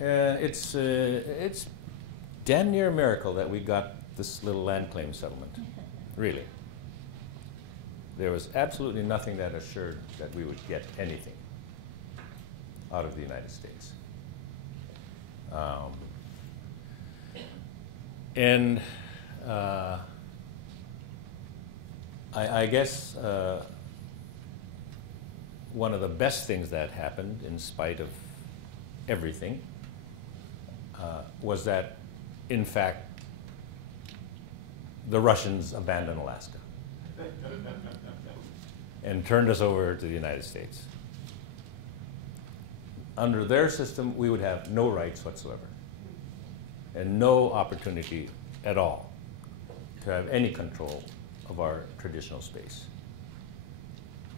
It's damn near a miracle that we got this little land claim settlement, really. There was absolutely nothing that assured that we would get anything out of the United States. I guess one of the best things that happened, in spite of everything, was that, in fact, the Russians abandoned Alaska and turned us over to the United States. Under their system, we would have no rights whatsoever and no opportunity at all to have any control of our traditional space.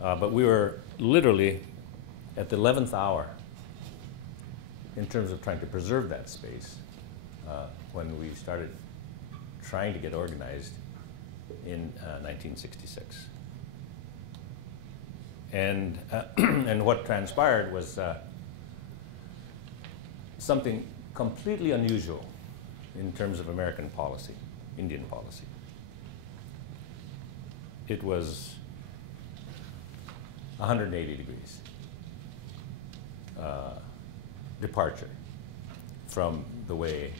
But we were literally at the 11th hour in terms of trying to preserve that space when we started trying to get organized in 1966. And, and what transpired was something completely unusual in terms of American policy, Indian policy. It was 180 degrees departure from the way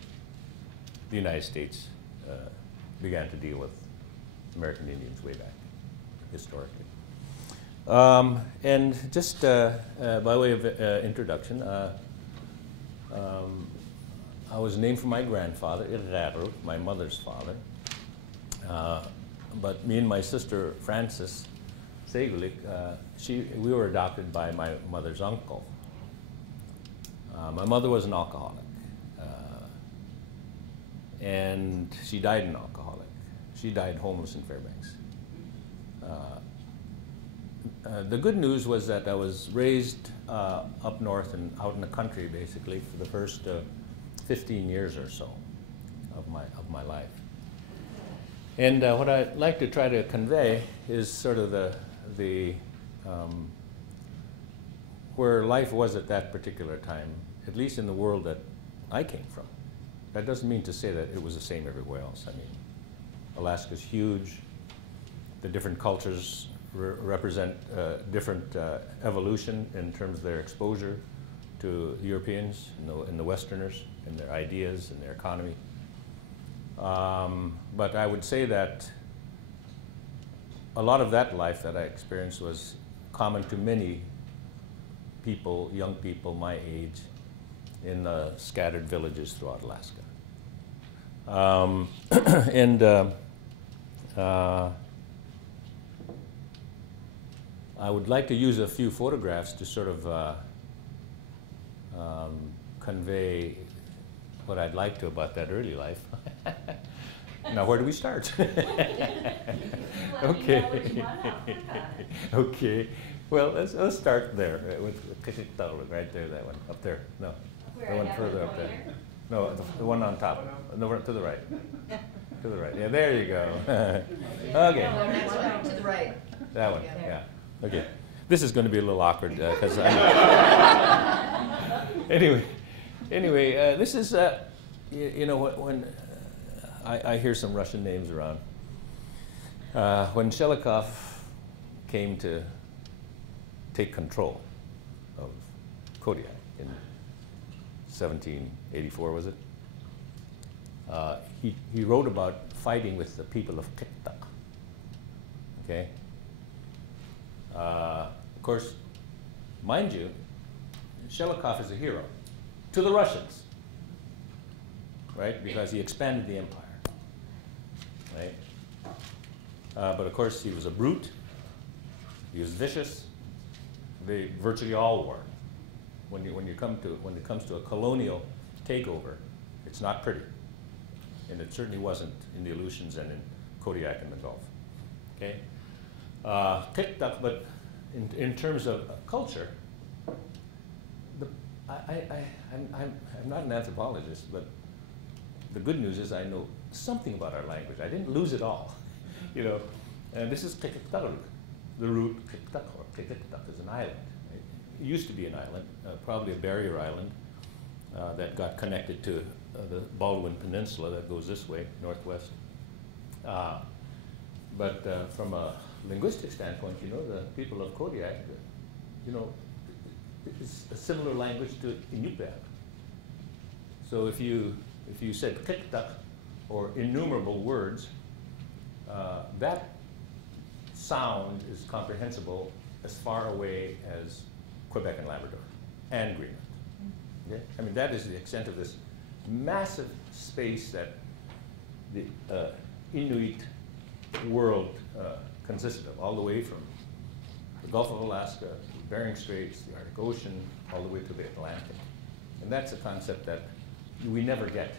the United States began to deal with American Indians way back, historically. And just by way of introduction, I was named for my grandfather, Irraru, my mother's father. But me and my sister, Frances Segulik, we were adopted by my mother's uncle. My mother was an alcoholic, and she died an alcoholic. She died homeless in Fairbanks. The good news was that I was raised up north and out in the country, basically, for the first 15 years or so of my life. And what I'd like to try to convey is sort of the where life was at that particular time, at least in the world that I came from. That doesn't mean to say that it was the same everywhere else. I mean, Alaska's huge. The different cultures represent different evolution in terms of their exposure to Europeans and the Westerners and their ideas and their economy. But I would say that a lot of that life that I experienced was common to many people, young people my age, in scattered villages throughout Alaska. I would like to use a few photographs to sort of convey what I'd like to about that early life. Now, where do we start? Okay. Okay. Well, let's start there with right there, that one up there. No, the one further up there. No, the one on top. No, to the right. To the right. Yeah, there you go. Okay. To the right. That one. Yeah. Okay. This is going to be a little awkward because anyway, this is you know, when I hear some Russian names around. When Shelikov came to take control of Kodiak in 1784, was it? He wrote about fighting with the people of Tiktak. Okay. Of course, mind you, Shelikov is a hero to the Russians, right? Because he expanded the empire, right? But of course, he was a brute. He was vicious. They virtually all were. When it comes to a colonial takeover, it's not pretty, and it certainly wasn't in the Aleutians and in Kodiak and the Gulf. Okay. But in terms of culture, I'm not an anthropologist, but the good news is I know something about our language. I didn't lose it all, you know. And this is Kikiktaruk. The root Kiktak or Kikiktak is an island. It used to be an island, probably a barrier island, that got connected to the Baldwin Peninsula that goes this way, northwest. But from a linguistic standpoint, you know, the people of Kodiak, you know, it's a similar language to Inupiaq. So if you said kiktak or innumerable words, that sound is comprehensible as far away as Quebec and Labrador and Greenland. Okay? I mean, that is the extent of this massive space that the Inuit world consisted of, all the way from the Gulf of Alaska, Bering Straits, the Arctic Ocean, all the way to the Atlantic. And that's a concept that we never get,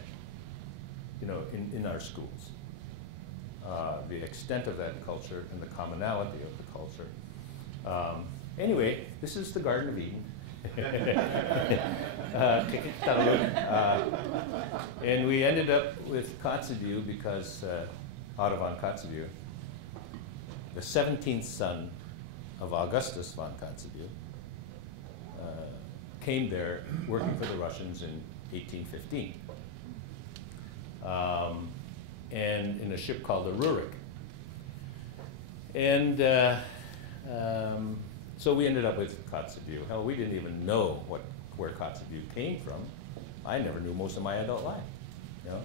you know, in our schools. The extent of that culture and the commonality of the culture. Anyway, this is the Garden of Eden. And we ended up with Kotzebue because Audubon Kotzebue, the 17th son of Augustus von Kotzebue, came there working for the Russians in 1815. And in a ship called the Rurik. And so we ended up with Kotzebue. Hell, we didn't even know where Kotzebue came from. I never knew most of my adult life, you know,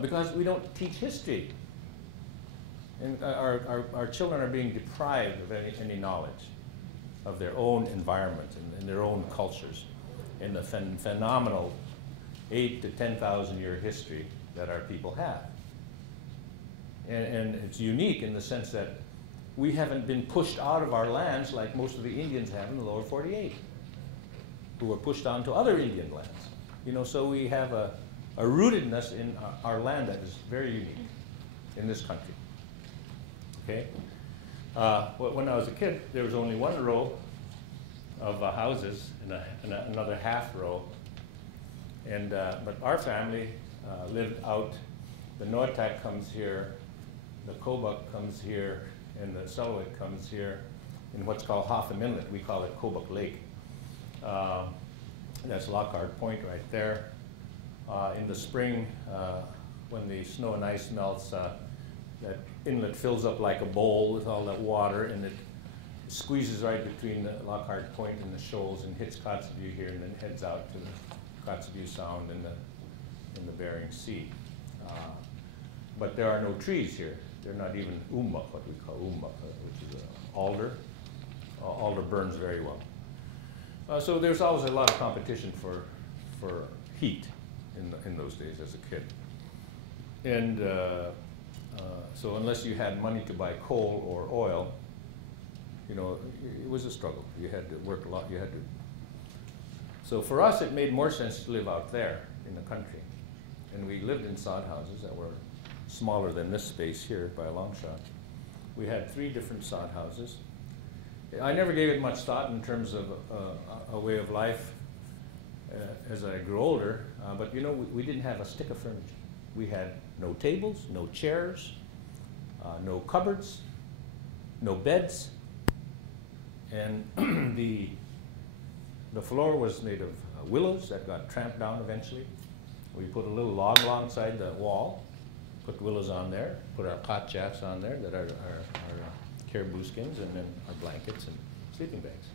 because we don't teach history. And our children are being deprived of any knowledge of their own environment and their own cultures and the phenomenal 8,000 to 10,000 year history that our people have. And it's unique in the sense that we haven't been pushed out of our lands like most of the Indians have in the lower 48, who were pushed onto other Indian lands. You know, so we have a rootedness in our land that is very unique in this country. Okay? When I was a kid, there was only one row of houses and another half row. And, but our family lived out, the Noatak comes here, the Kobuk comes here, and the Selawik comes here in what's called Hotham Inlet. We call it Kobuk Lake. That's Lockhart Point right there. In the spring, when the snow and ice melts, that inlet fills up like a bowl with all that water, and it squeezes right between the Lockhart Point and the shoals and hits Kotzebue here and then heads out to the Kotzebue Sound in the Bering Sea. But there are no trees here. They're not even umma, what we call umma, which is an alder. Alder burns very well. So there's always a lot of competition for heat in those days as a kid. And so unless you had money to buy coal or oil, you know, it was a struggle. You had to work a lot. You had to. So for us, it made more sense to live out there in the country. And we lived in sod houses that were smaller than this space here by a long shot. We had 3 different sod houses. I never gave it much thought in terms of a way of life as I grew older, but you know, we didn't have a stick of furniture. We had no tables, no chairs, no cupboards, no beds, and the floor was made of willows that got tramped down eventually. We put a little log alongside the wall, put willows on there, put our cot jacks on there that are our caribou skins, and then our blankets and sleeping bags.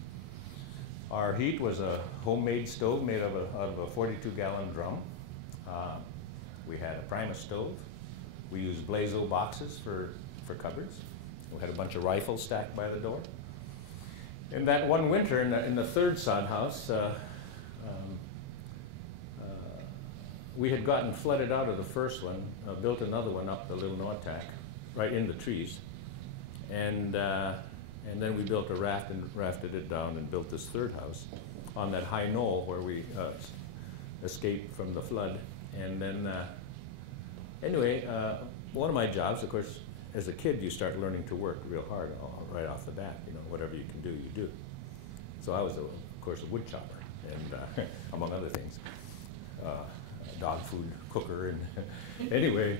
Our heat was a homemade stove made out of a 42-gallon drum. We had a Primus stove. We used Blazo boxes for cupboards. We had a bunch of rifles stacked by the door. And that one winter in the 3rd sod house, we had gotten flooded out of the first one, built another one up the Little Noatak, right in the trees. And then we built a raft and rafted it down and built this 3rd house on that high knoll where we escaped from the flood. And then, anyway, one of my jobs, of course, as a kid, you start learning to work real hard right off the bat. You know, whatever you can do, you do. So I was, of course, a wood chopper, and among other things, dog food cooker. And anyway,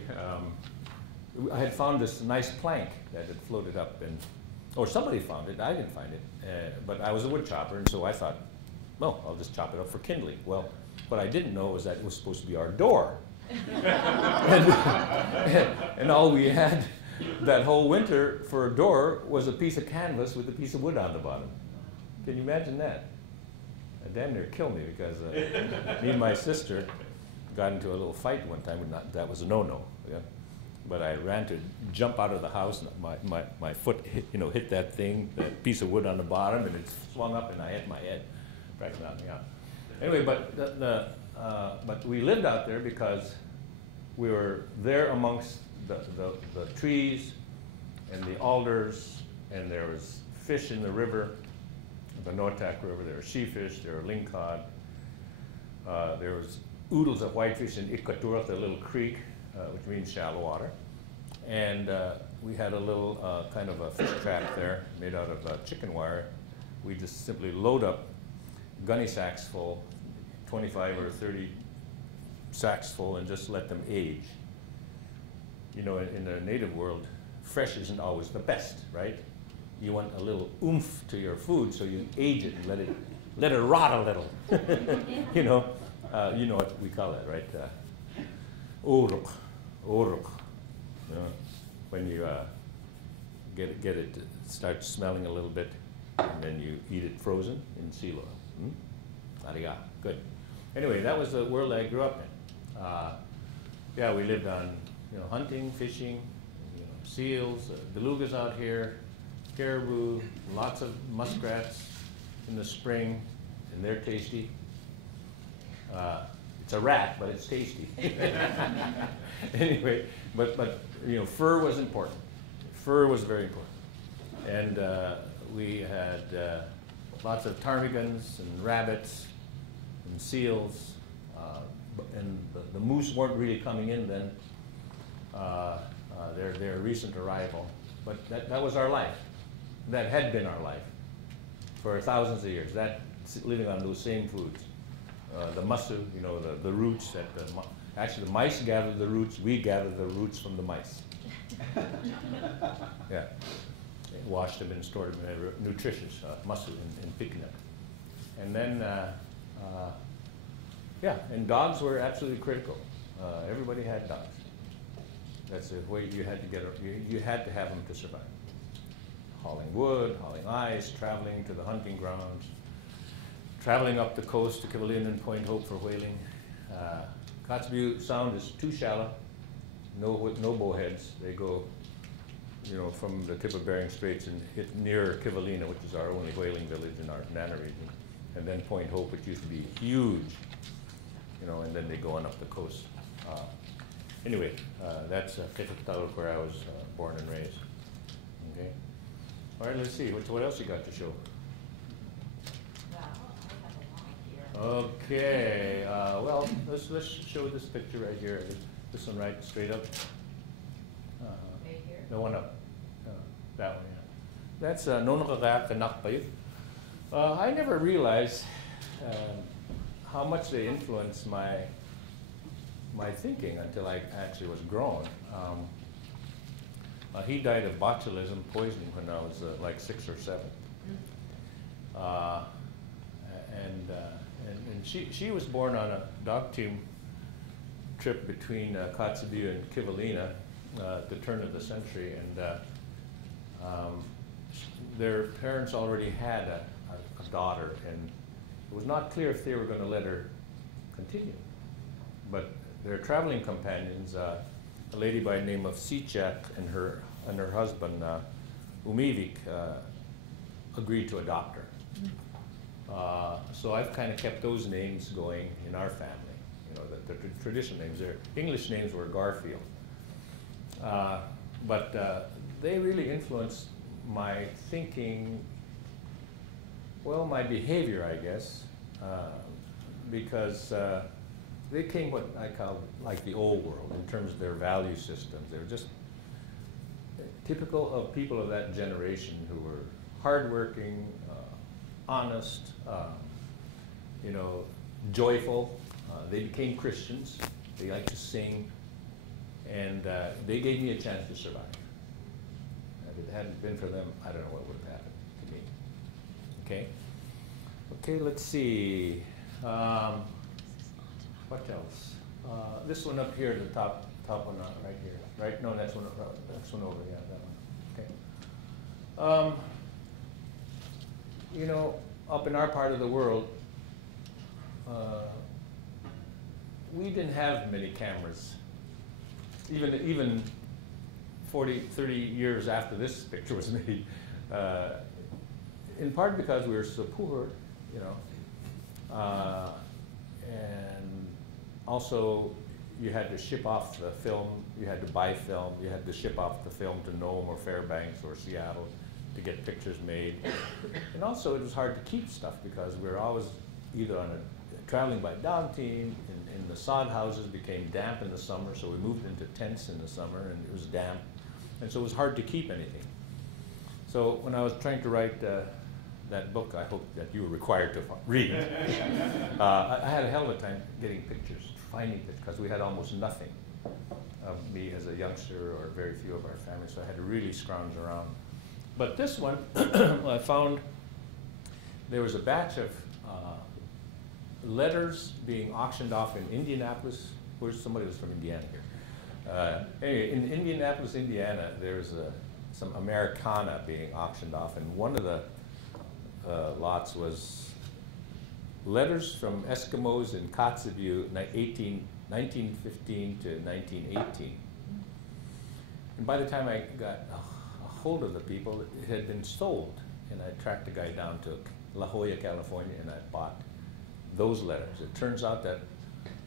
I had found this nice plank that had floated up, or somebody found it. I didn't find it, but I was a wood chopper, and so I thought, well, I'll just chop it up for kindling. Well, What I didn't know was that it was supposed to be our door. and all we had that whole winter for a door was a piece of canvas with a piece of wood on the bottom. Can you imagine that? It damn near killed me because me and my sister got into a little fight one time. That was a no-no. Yeah? But I ran to jump out of the house, and my foot hit that thing, that piece of wood on the bottom, and it swung up, and I hit my head. Right, knocked me out. Anyway, but we lived out there because we were there amongst the trees and the alders, and there was fish in the river, the Noatak River. There were sheefish, there were lingcod. There was oodles of whitefish in Ikaturok, the little creek, which means shallow water. And we had a little kind of a fish trap there made out of chicken wire. We just simply load up gunny sacks full, 25 or 30 sacks full, and just let them age. You know, in the native world, fresh isn't always the best, right? You want a little oomph to your food, so you age it and let it rot a little. You know what we call it, right? Uruk. You know, when you get it to start smelling a little bit, and then you eat it frozen in silo. Ariga, good. Anyway, that was the world I grew up in. Yeah, we lived on hunting, fishing, seals, belugas out here, caribou, lots of muskrats in the spring, and they're tasty. It's a rat, but it's tasty. Anyway, but fur was important. Fur was very important, and we had lots of ptarmigans and rabbits and seals, and the moose weren't really coming in then. They're a recent arrival, but that was our life. That had been our life for thousands of years. Living on those same foods. The masu, the roots actually the mice gathered the roots, we gathered the roots from the mice. Yeah. Washed them and stored them in a nutritious masu in picnic. And then, and dogs were absolutely critical. Everybody had dogs. That's the way you had to you had to have them to survive. Hauling wood, hauling ice, traveling to the hunting grounds, traveling up the coast to Kivalina and Point Hope for whaling. Kotzebue Sound is too shallow, no bowheads. They go, from the tip of Bering Straits and hit near Kivalina, which is our only whaling village in our Nana region, and then Point Hope, which used to be huge, and then they go on up the coast. Anyway, that's Ketaktaluk, where I was born and raised. Okay. All right, let's see. What else you got to show? Okay. Well, let's show this picture right here. This one right straight up. Right here? The one up. That one, yeah. That's Nonokagak Kanakpayut. I never realized how much they influenced my thinking until I actually was grown. He died of botulism poisoning when I was like 6 or 7. And she was born on a dog team trip between Kotzebue and Kivalina at the turn of the century, and their parents already had a daughter, and it was not clear if they were going to let her continue. But their traveling companions, a lady by the name of Sichat and her husband Umivik, agreed to adopt her. So I've kind of kept those names going in our family. The traditional names. Their English names were Garfield, but they really influenced my thinking. Well, my behavior, I guess, because they came what I call like the old world in terms of their value systems. They were just typical of people of that generation who were hardworking, honest, joyful. They became Christians. They liked to sing, and they gave me a chance to survive. If it hadn't been for them, I don't know what would have happened to me. Okay. Okay. Let's see. what else? This one up here, the top one right here, right? No, that's one over, yeah, that one. Okay. You know, up in our part of the world, we didn't have many cameras. Even 40, 30 years after this picture was made, in part because we were so poor, you know, and also you had to ship off the film, you had to buy film, you had to ship off the film to Nome or Fairbanks or Seattle to get pictures made. And also it was hard to keep stuff because we were always either on a traveling by dog team, and the sod houses became damp in the summer, so we moved into tents in the summer and it was damp. And so it was hard to keep anything. So when I was trying to write that book, I hope that you were required to read, I had a hell of a time getting pictures, finding it, because we had almost nothing of me as a youngster or very few of our family, so I had to really scrounge around. But this one, I found there was a batch of letters being auctioned off in Indianapolis. Where's somebody who's from Indiana here? Anyway, in Indianapolis, Indiana, there's some Americana being auctioned off, and one of the lots was letters from Eskimos in Kotzebue, 1915 to 1918. And by the time I got a hold of the people, it had been sold, and I tracked a guy down to La Jolla, California, and I bought those letters. It turns out that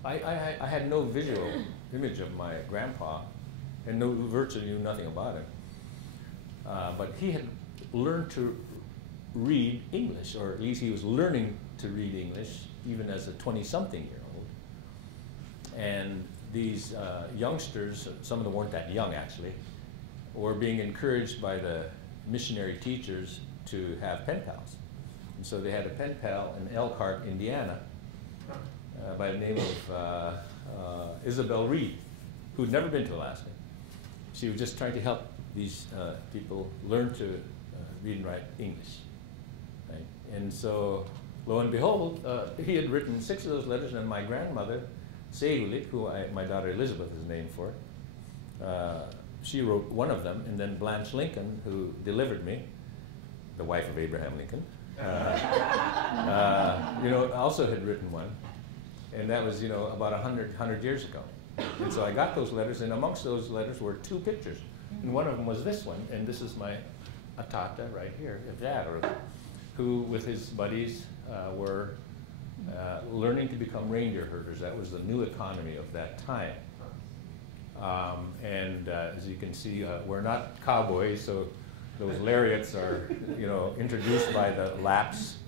I had no visual image of my grandpa, and virtually knew nothing about him. But he had learned to read English, or at least he was learning to read English, even as a 20-something-year-old. And these youngsters, some of them weren't that young actually, were being encouraged by the missionary teachers to have pen pals. And so they had a pen pal in Elkhart, Indiana, by the name of Isabel Reed, who'd never been to Alaska. She was just trying to help these people learn to read and write English. Right? And so, lo and behold, he had written 6 of those letters, and my grandmother, Seihulit, who my daughter Elizabeth is named for, she wrote one of them, and then Blanche Lincoln, who delivered me, the wife of Abraham Lincoln, you know, also had written one, and that was, you know, about 100 years ago. And so I got those letters, and amongst those letters were 2 pictures, and one of them was this one, and this is my Atata right here, Dad, who with his buddies were learning to become reindeer herders. That was the new economy of that time. As you can see, we're not cowboys, so those lariats are, you know, introduced by the Lapps,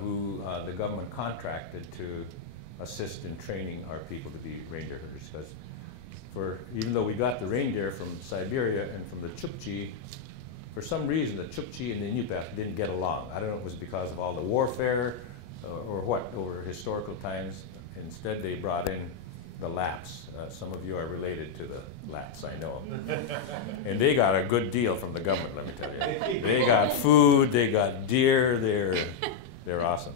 who the government contracted to assist in training our people to be reindeer herders. Because even though we got the reindeer from Siberia and from the Chukchi, for some reason the Chukchi and the Inupiaq didn't get along. I don't know if it was because of all the warfare or what over historical times. Instead, they brought in the Lapps. Some of you are related to the Lapps, I know. And they got a good deal from the government, let me tell you. They got food, they got deer, they're awesome.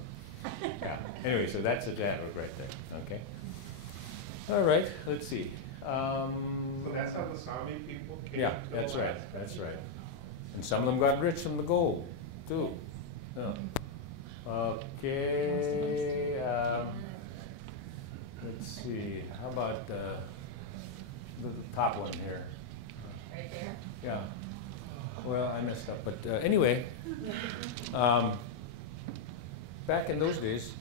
Yeah. Anyway, so that's a Janwood right there, okay? All right, let's see. So that's how the Sami people came Yeah, to that's Alaska. right, that's right. And some of them got rich from the gold, too. Yeah. Okay, let's see, how about the top one here? Right there? Yeah. Well, I messed up, but anyway, back in those days,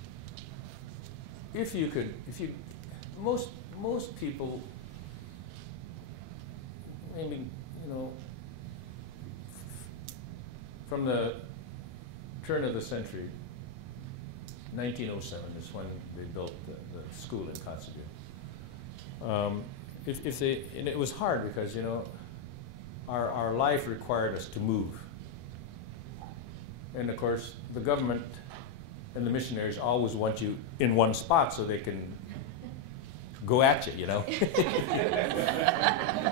most people, maybe, you know, from the turn of the century, 1907 is when they built the school in Kotzebue. And it was hard because, you know, our life required us to move. And of course, the government and the missionaries always want you in one spot so they can go at you, you know.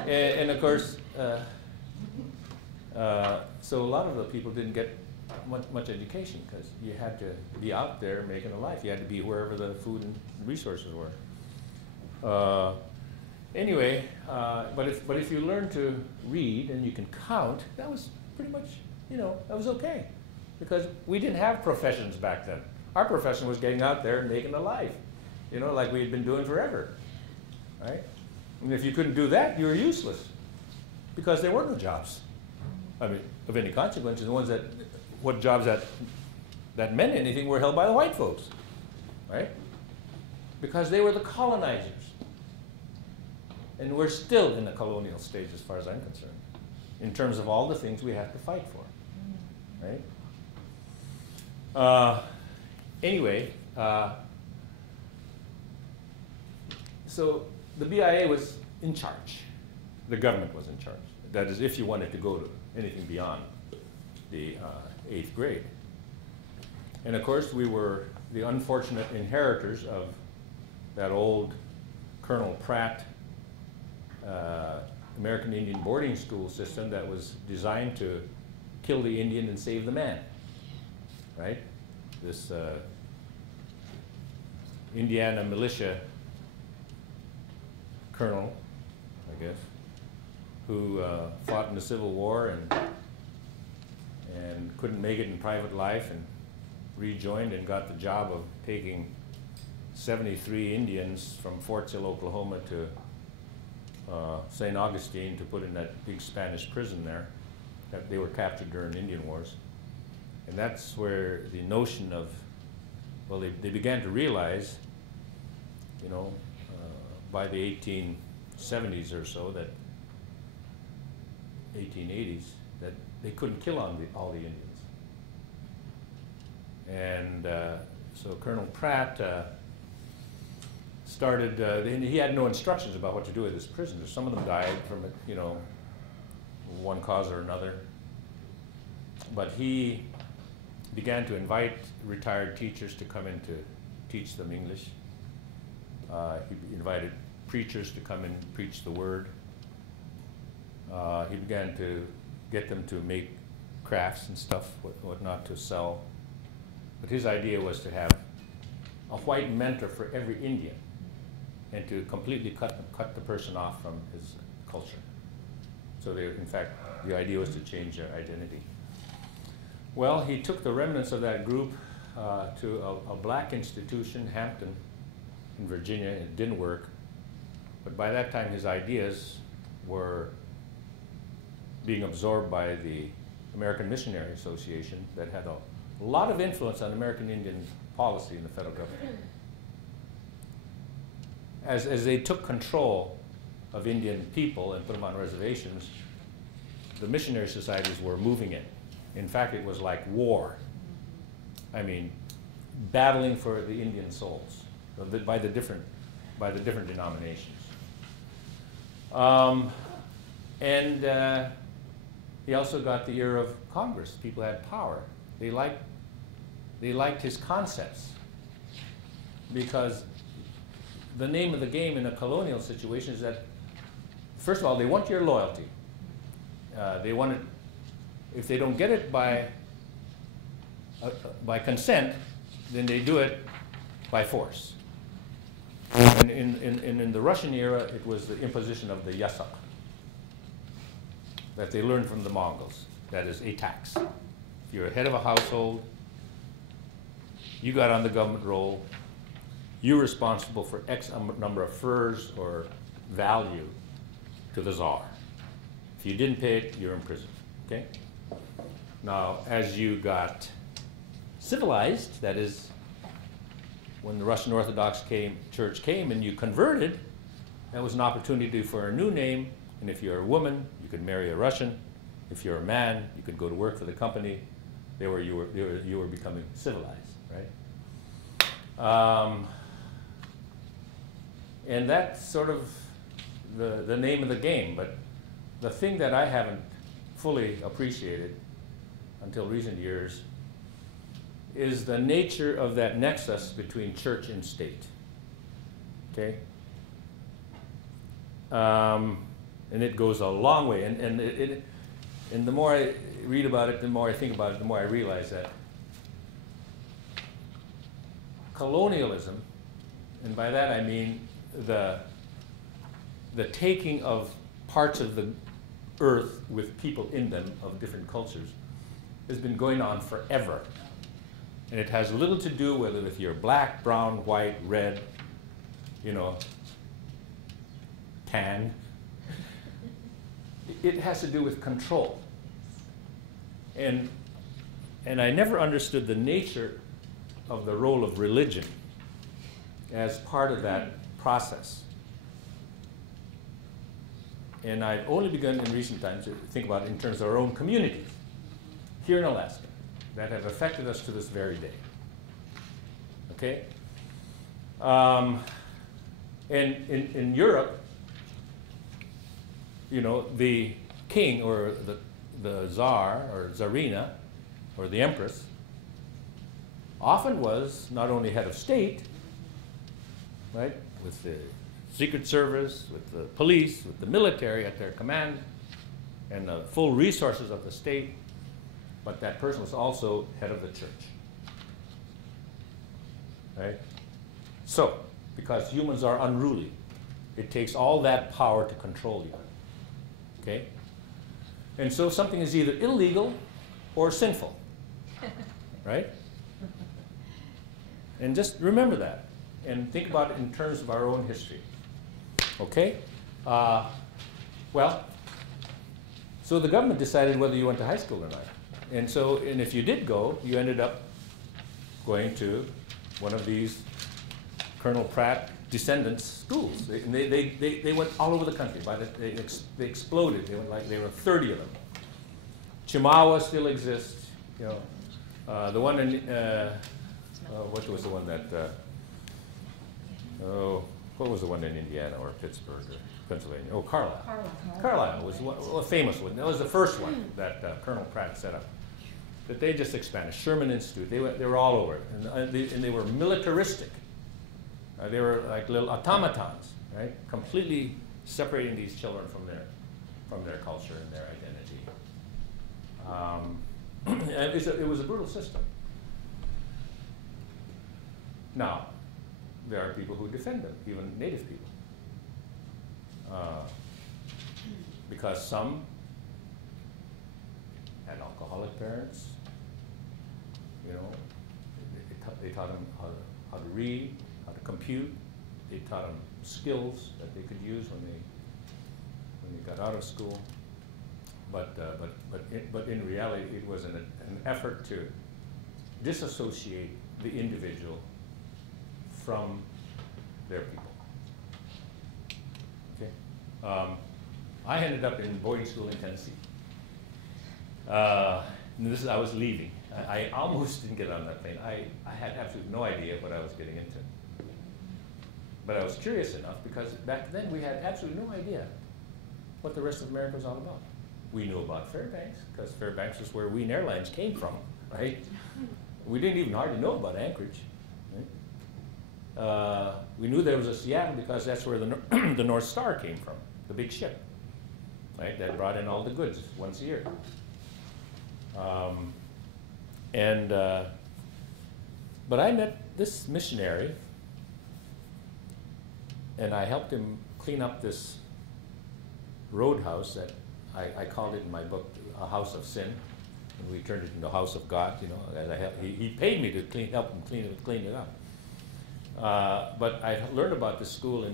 and of course, so a lot of the people didn't get much education, because you had to be out there making a life. You had to be wherever the food and resources were. Anyway, but if you learn to read and you can count, that was pretty much, that was okay. Because we didn't have professions back then. Our profession was getting out there and making a life, like we had been doing forever, right? And if you couldn't do that, you were useless, because there were no jobs. I mean, of any consequence. The ones what jobs that meant anything were held by the white folks, right? Because they were the colonizers. And we're still in the colonial stage as far as I'm concerned, in terms of all the things we have to fight for, right? Anyway, so the BIA was in charge. The government was in charge. That is, if you wanted to go to anything beyond the 8th grade. And of course, we were the unfortunate inheritors of that old Colonel Pratt American Indian boarding school system that was designed to kill the Indian and save the man, right? This Indiana militia colonel, I guess, who fought in the Civil War and couldn't make it in private life and rejoined and got the job of taking 73 Indians from Fort Sill, Oklahoma to St. Augustine to put in that big Spanish prison there. That they were captured during Indian Wars. And that's where the notion of, well, they began to realize, by the 1870s or so, that 1880s, that they couldn't kill all the Indians. And so Colonel Pratt started, he had no instructions about what to do with his prisoners. Some of them died from, one cause or another. But he began to invite retired teachers to come in to teach them English. He invited preachers to come and preach the word. He began to get them to make crafts and stuff, whatnot to sell. But his idea was to have a white mentor for every Indian and to completely cut the person off from his culture. So in fact, the idea was to change their identity. Well, he took the remnants of that group to a black institution, Hampton, in Virginia. It didn't work. But by that time, his ideas were being absorbed by the American Missionary Association that had a lot of influence on American Indian policy in the federal government. As they took control of Indian people and put them on reservations, the missionary societies were moving in. In fact, it was like war. I mean, battling for the Indian souls by the different denominations. He also got the ear of Congress. People had power. They liked his concepts, because the name of the game in a colonial situation is that, first of all, they want your loyalty. They want it. If they don't get it by consent, then they do it by force. And in the Russian era, it was the imposition of the yasak that they learned from the Mongols. That is a tax. If you're a head of a household, you got on the government roll, you're responsible for X number of furs or value to the Tsar. If you didn't pay it, you're in prison, okay? Now, as you got civilized, that is, when the Russian Orthodox Church came and you converted, that was an opportunity for a new name. And if you're a woman, you could marry a Russian. If you're a man, you could go to work for the company. You were becoming civilized, right? And that's sort of the name of the game. But the thing that I haven't fully appreciated until recent years is the nature of that nexus between church and state, okay? And it goes a long way, and And the more I read about it, the more I think about it, the more I realize that colonialism, and by that I mean the taking of parts of the earth with people in them of different cultures, has been going on forever. And it has little to do whether if you're black, brown, white, red, you know, tan. It has to do with control. And I never understood the nature of the role of religion as part of that process. And I've only begun in recent times to think about it in terms of our own communities here in Alaska that have affected us to this very day. Okay? And in Europe, you know, the king or the czar or czarina or the empress often was not only head of state, right, with the Secret Service, with the police, with the military at their command, and the full resources of the state, but that person was also head of the church. Right? So, because humans are unruly, it takes all that power to control you. Okay? And so something is either illegal or sinful. Right? And just remember that. And think about it in terms of our own history. Okay? Well, so the government decided whether you went to high school or not. And so, and if you did go, you ended up going to one of these Colonel Pratt descendants schools. They went all over the country. They exploded. They went like, there were 30 of them. Chimawa still exists. You know, the one in, what was the one that, what was the one in Indiana or Pittsburgh or Pennsylvania? Oh, Carlisle. Carlisle was a famous one. That was the first one that Colonel Pratt set up. That they just expanded. Sherman Institute. They were all over it. And they were militaristic. They were like little automatons, right? Completely separating these children from their culture and their identity. And it was a brutal system. Now, there are people who defend them, even Native people. Because some had alcoholic parents, you know, they taught them how to read, how to compute. They taught them skills that they could use when they got out of school. But in reality, it was an effort to disassociate the individual from their people. Okay, I ended up in boarding school in Tennessee. I was leaving. I almost didn't get on that plane. I had absolutely no idea what I was getting into. But I was curious enough because back then we had absolutely no idea what the rest of America was all about. We knew about Fairbanks because Fairbanks is where Wien Airlines came from, right? We didn't even hardly know about Anchorage. Right? We knew there was a Seattle because that's where the North Star came from, the big ship, right? That brought in all the goods once a year. But I met this missionary, and I helped him clean up this roadhouse that I called it in my book a house of sin, and we turned it into a house of God. You know, he paid me to help him clean it up. But I learned about this school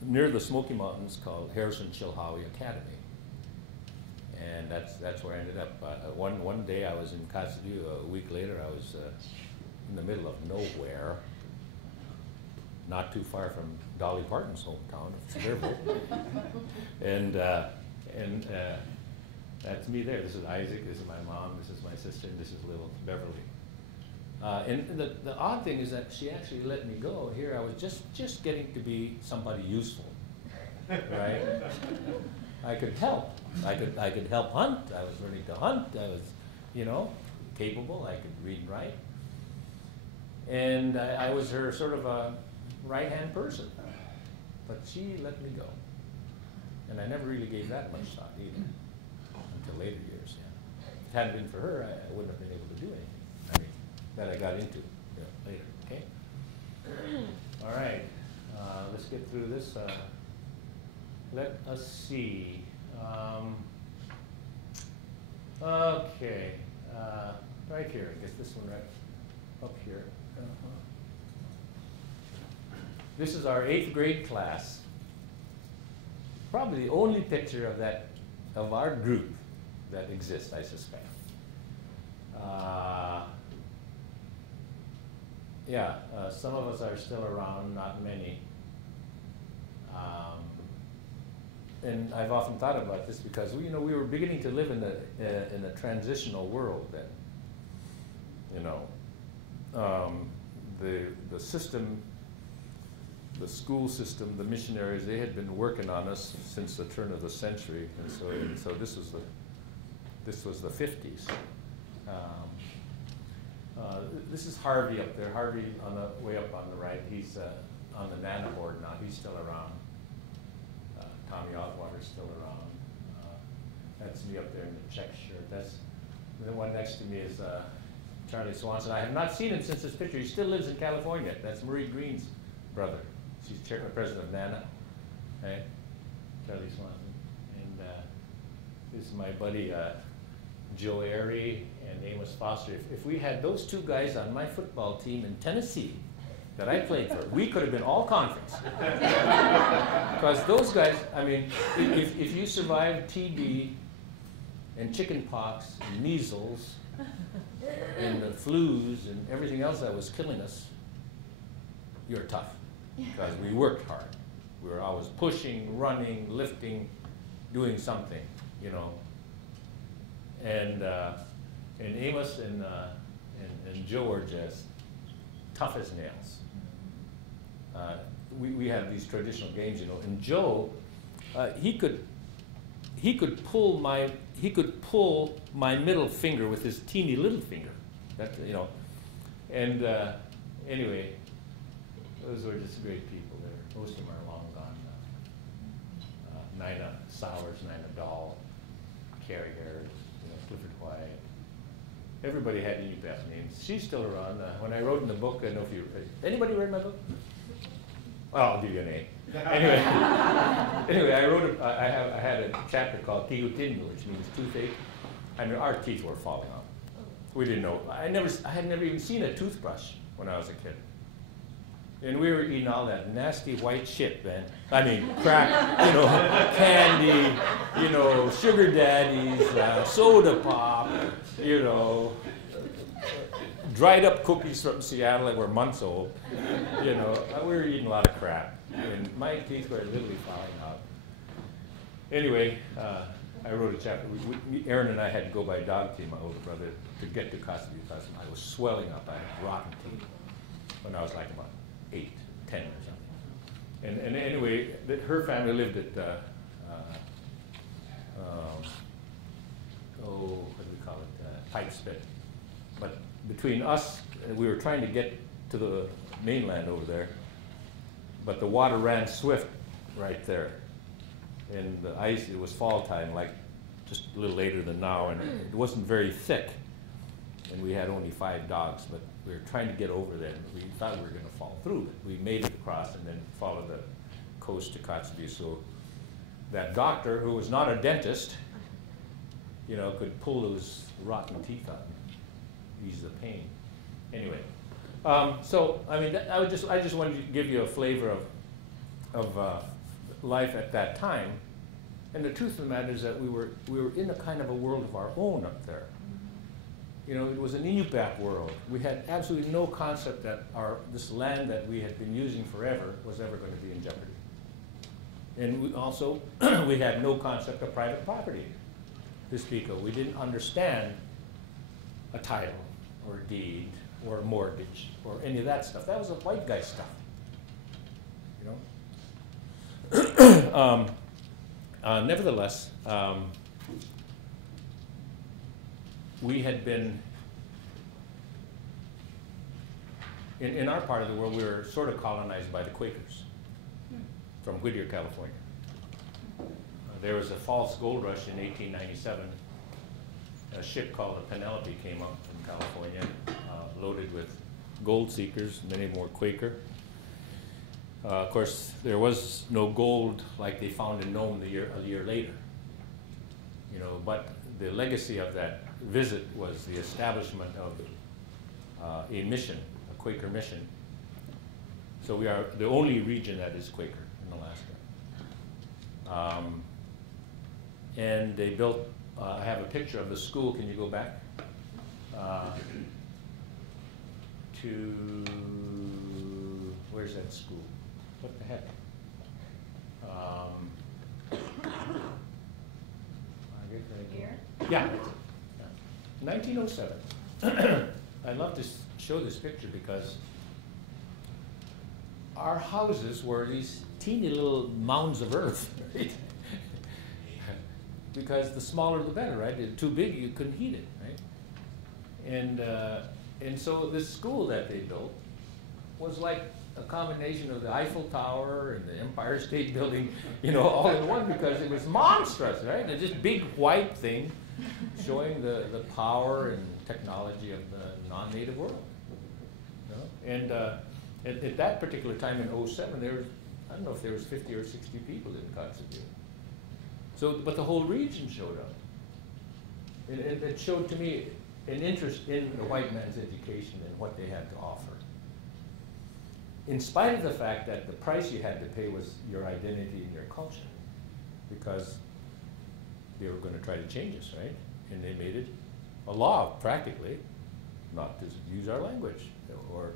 near the Smoky Mountains called Harrison Chilhowie Academy. And that's where I ended up. One day I was in Kathmandu. A week later I was in the middle of nowhere, not too far from Dolly Parton's hometown of Sevierville. and that's me there. This is Isaac. This is my mom. This is my sister. And this is little Beverly. And the odd thing is that she actually let me go. Here I was just getting to be somebody useful, right? I could help. I could help hunt. I was learning to hunt. I was, you know, capable. I could read and write. And I was her sort of a right-hand person. But she let me go. And I never really gave that much thought either. until later years. Yeah. If it hadn't been for her, I wouldn't have been able to do anything. I mean, that I got into later. Okay. All right. Let's get through this. Let us see. Okay. Right here. I guess this one right up here. This is our 8th grade class. Probably the only picture of that, of our group that exists, I suspect. Some of us are still around, not many. And I've often thought about this because we were beginning to live in a transitional world then. The system, the school system, the missionaries, they had been working on us since the turn of the century, and so this was the 50s. This is Harvey up there. Harvey on the way up on the right. He's on the Nana board now. He's still around. Tommy Oswater's still around. That's me up there in the check shirt. That's the one next to me is Charlie Swanson. I have not seen him since this picture. He still lives in California. That's Marie Green's brother. She's president of NANA. Hey, Charlie Swanson. And this is my buddy Joe Airy and Amos Foster. If we had those two guys on my football team in Tennessee that I played for, we could have been all conference. Because those guys, I mean, if you survived TB and chicken pox and measles and the flus and everything else that was killing us, you're tough. Because we worked hard. We were always pushing, running, lifting, doing something, And Amos and Joe were just tough as nails. We had these traditional games, And Joe, he could pull my middle finger with his teeny little finger. And anyway, those were just great people. Most of them are long gone. Nina Sowers, Nina Dahl, Carrie Harris, Clifford White. Everybody had UPath names. She's still around. When I wrote in the book, I don't know if you anybody read my book? Well, I'll give you an A. Anyway, I had a chapter called Tihutinu, which means toothache. And our teeth were falling off. We didn't know. I had never even seen a toothbrush when I was a kid. And we were eating all that nasty white shit, man. I mean, crack, candy, sugar daddies, soda pop, dried up cookies from Seattle that were months old. We were eating a lot of crap. And my teeth were literally falling out. Anyway, I wrote a chapter. Aaron and I had to go by dog team, my older brother, to get to custody because I was swelling up. I had rotten teeth when I was like about 8, 10 or something. And anyway, her family lived at, what do we call it, Pipe Spit. But between us, we were trying to get to the mainland over there, but the water ran swift right there. And the ice, it was fall time, like just a little later than now, and it wasn't very thick. And we had only 5 dogs, but we were trying to get over there. We thought we were going to fall through, but we made it across and then followed the coast to Kotzebue. So that doctor, who was not a dentist, could pull those rotten teeth out and ease the pain. Anyway, so I mean, I just wanted to give you a flavor of life at that time. And the truth of the matter is that we were in a kind of a world of our own up there. It was an Inupiaq world. We had absolutely no concept that this land that we had been using forever was ever going to be in jeopardy. And we also, we had no concept of private property to speak of. We didn't understand a title or deed or a mortgage or any of that stuff. That was a white guy stuff, Nevertheless, we had been, in our part of the world, we were sort of colonized by the Quakers from Whittier, California. There was a false gold rush in 1897, a ship called the Penelope came up from California, loaded with gold seekers, many more Quaker. Of course, there was no gold like they found in Nome a year later. You know, but the legacy of that visit was the establishment of a mission, a Quaker mission. So we are the only region that is Quaker in Alaska. And they built, I have a picture of the school. Can you go back? To, where's that school? What the heck? Here? Yeah, that's it. Yeah. 1907. I'd love to show this picture because our houses were these teeny little mounds of earth, right? Because the smaller the better, right? If too big, you couldn't heat it, right? And so this school that they built was like a combination of the Eiffel Tower and the Empire State Building, you know, all in one, because it was monstrous, right? It's this big white thing showing the power and technology of the non-native world. You know? And at that particular time in '07, there was, I don't know if there was 50 or 60 people in Kotzebue. So, but the whole region showed up. And it showed to me an interest in the white man's education and what they had to offer. In spite of the fact that the price you had to pay was your identity and your culture, because they were going to try to change us, right? And they made it a law, practically, not to use our language. Or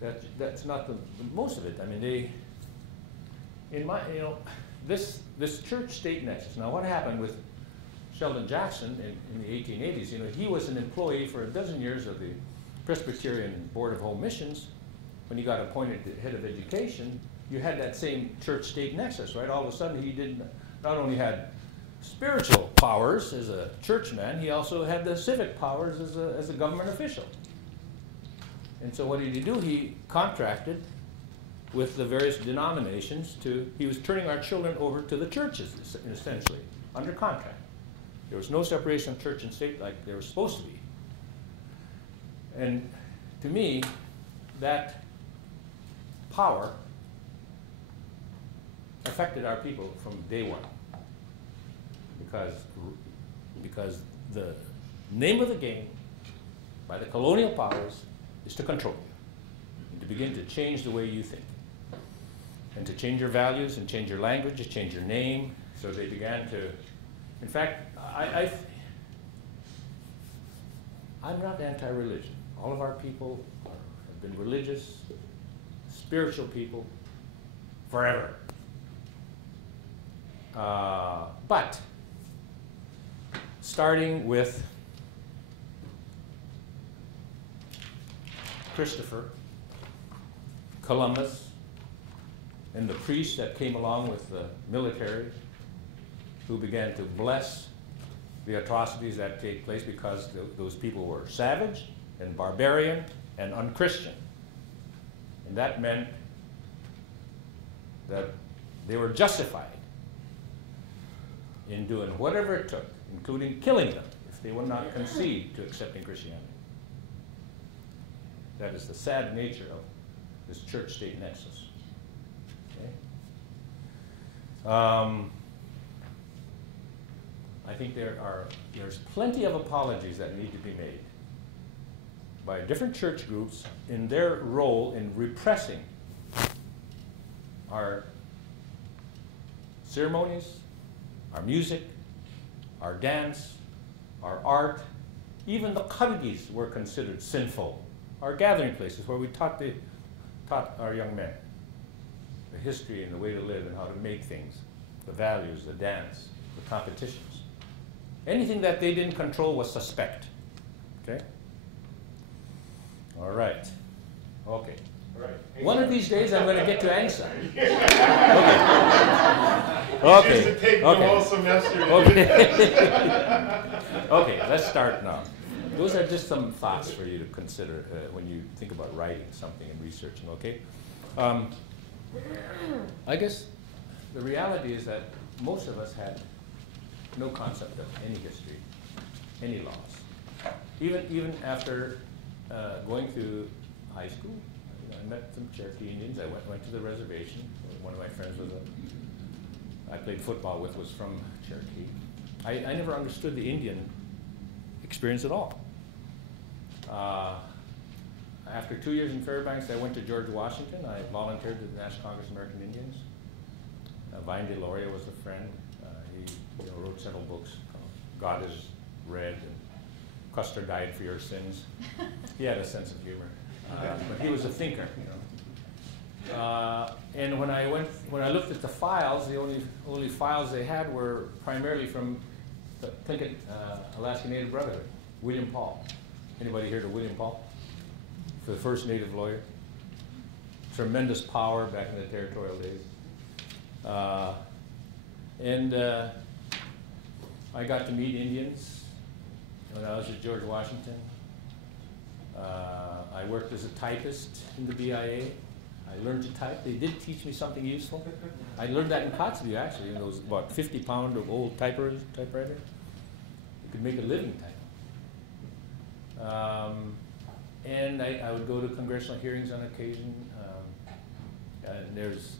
that's not the most of it. I mean, they, in my, you know, this church-state nexus. Now, what happened with Sheldon Jackson in the 1880s? You know, he was an employee for a dozen years of the Presbyterian Board of Home Missions. When he got appointed the head of education, you had that same church-state nexus, right? All of a sudden, he not only had spiritual powers as a churchman, he also had the civic powers as a government official. And so what did he do? He contracted with the various denominations he was turning our children over to the churches, essentially, under contract. There was no separation of church and state like there was supposed to be. And to me, that power affected our people from day one. Because the name of the game by the colonial powers is to control you, and to begin to change the way you think, and to change your values, and change your language, and change your name. So they began to, in fact, I'm not anti-religion. All of our people have been religious, spiritual people, forever. But starting with Christopher, Columbus, and the priests that came along with the military, who began to bless the atrocities that take place because those people were savage and barbarian and unchristian. And that meant that they were justified in doing whatever it took, including killing them, if they would not concede to accepting Christianity. That is the sad nature of this church-state nexus. Okay? I think there's plenty of apologies that need to be made by different church groups in their role in repressing our ceremonies, our music, our dance, our art. Even the kavigis were considered sinful. Our gathering places where we taught our young men the history and the way to live and how to make things, the values, the dance, the competitions. Anything that they didn't control was suspect. Okay? All right. Okay. All right. One of these days I'm going to get to ANSA. Okay. Okay. It used to take the whole semester. Okay. Okay, let's start now. Those are just some thoughts for you to consider when you think about writing something and researching, okay? I guess the reality is that most of us had no concept of any history any laws. Even after going through high school, I met some Cherokee Indians. I went to the reservation. One of my friends I played football with was from Cherokee. I never understood the Indian experience at all. After 2 years in Fairbanks, I went to George Washington. I volunteered to the National Congress of American Indians. Vine DeLoria was a friend. He wrote several books called God is Red and Custer Died for Your Sins. He had a sense of humor, but he was a thinker. And when I looked at the files, the only files they had were primarily from the Tlingit Alaska Native Brotherhood, William Paul. Anybody heard of William Paul? For the first Native lawyer. Tremendous power back in the territorial days. I got to meet Indians when I was at George Washington. I worked as a typist in the BIA. I learned to type. They did teach me something useful. I learned that in Kotzebue, actually, in those about 50-pound of old typewriter. You could make a living typing. And I would go to congressional hearings on occasion. And there's,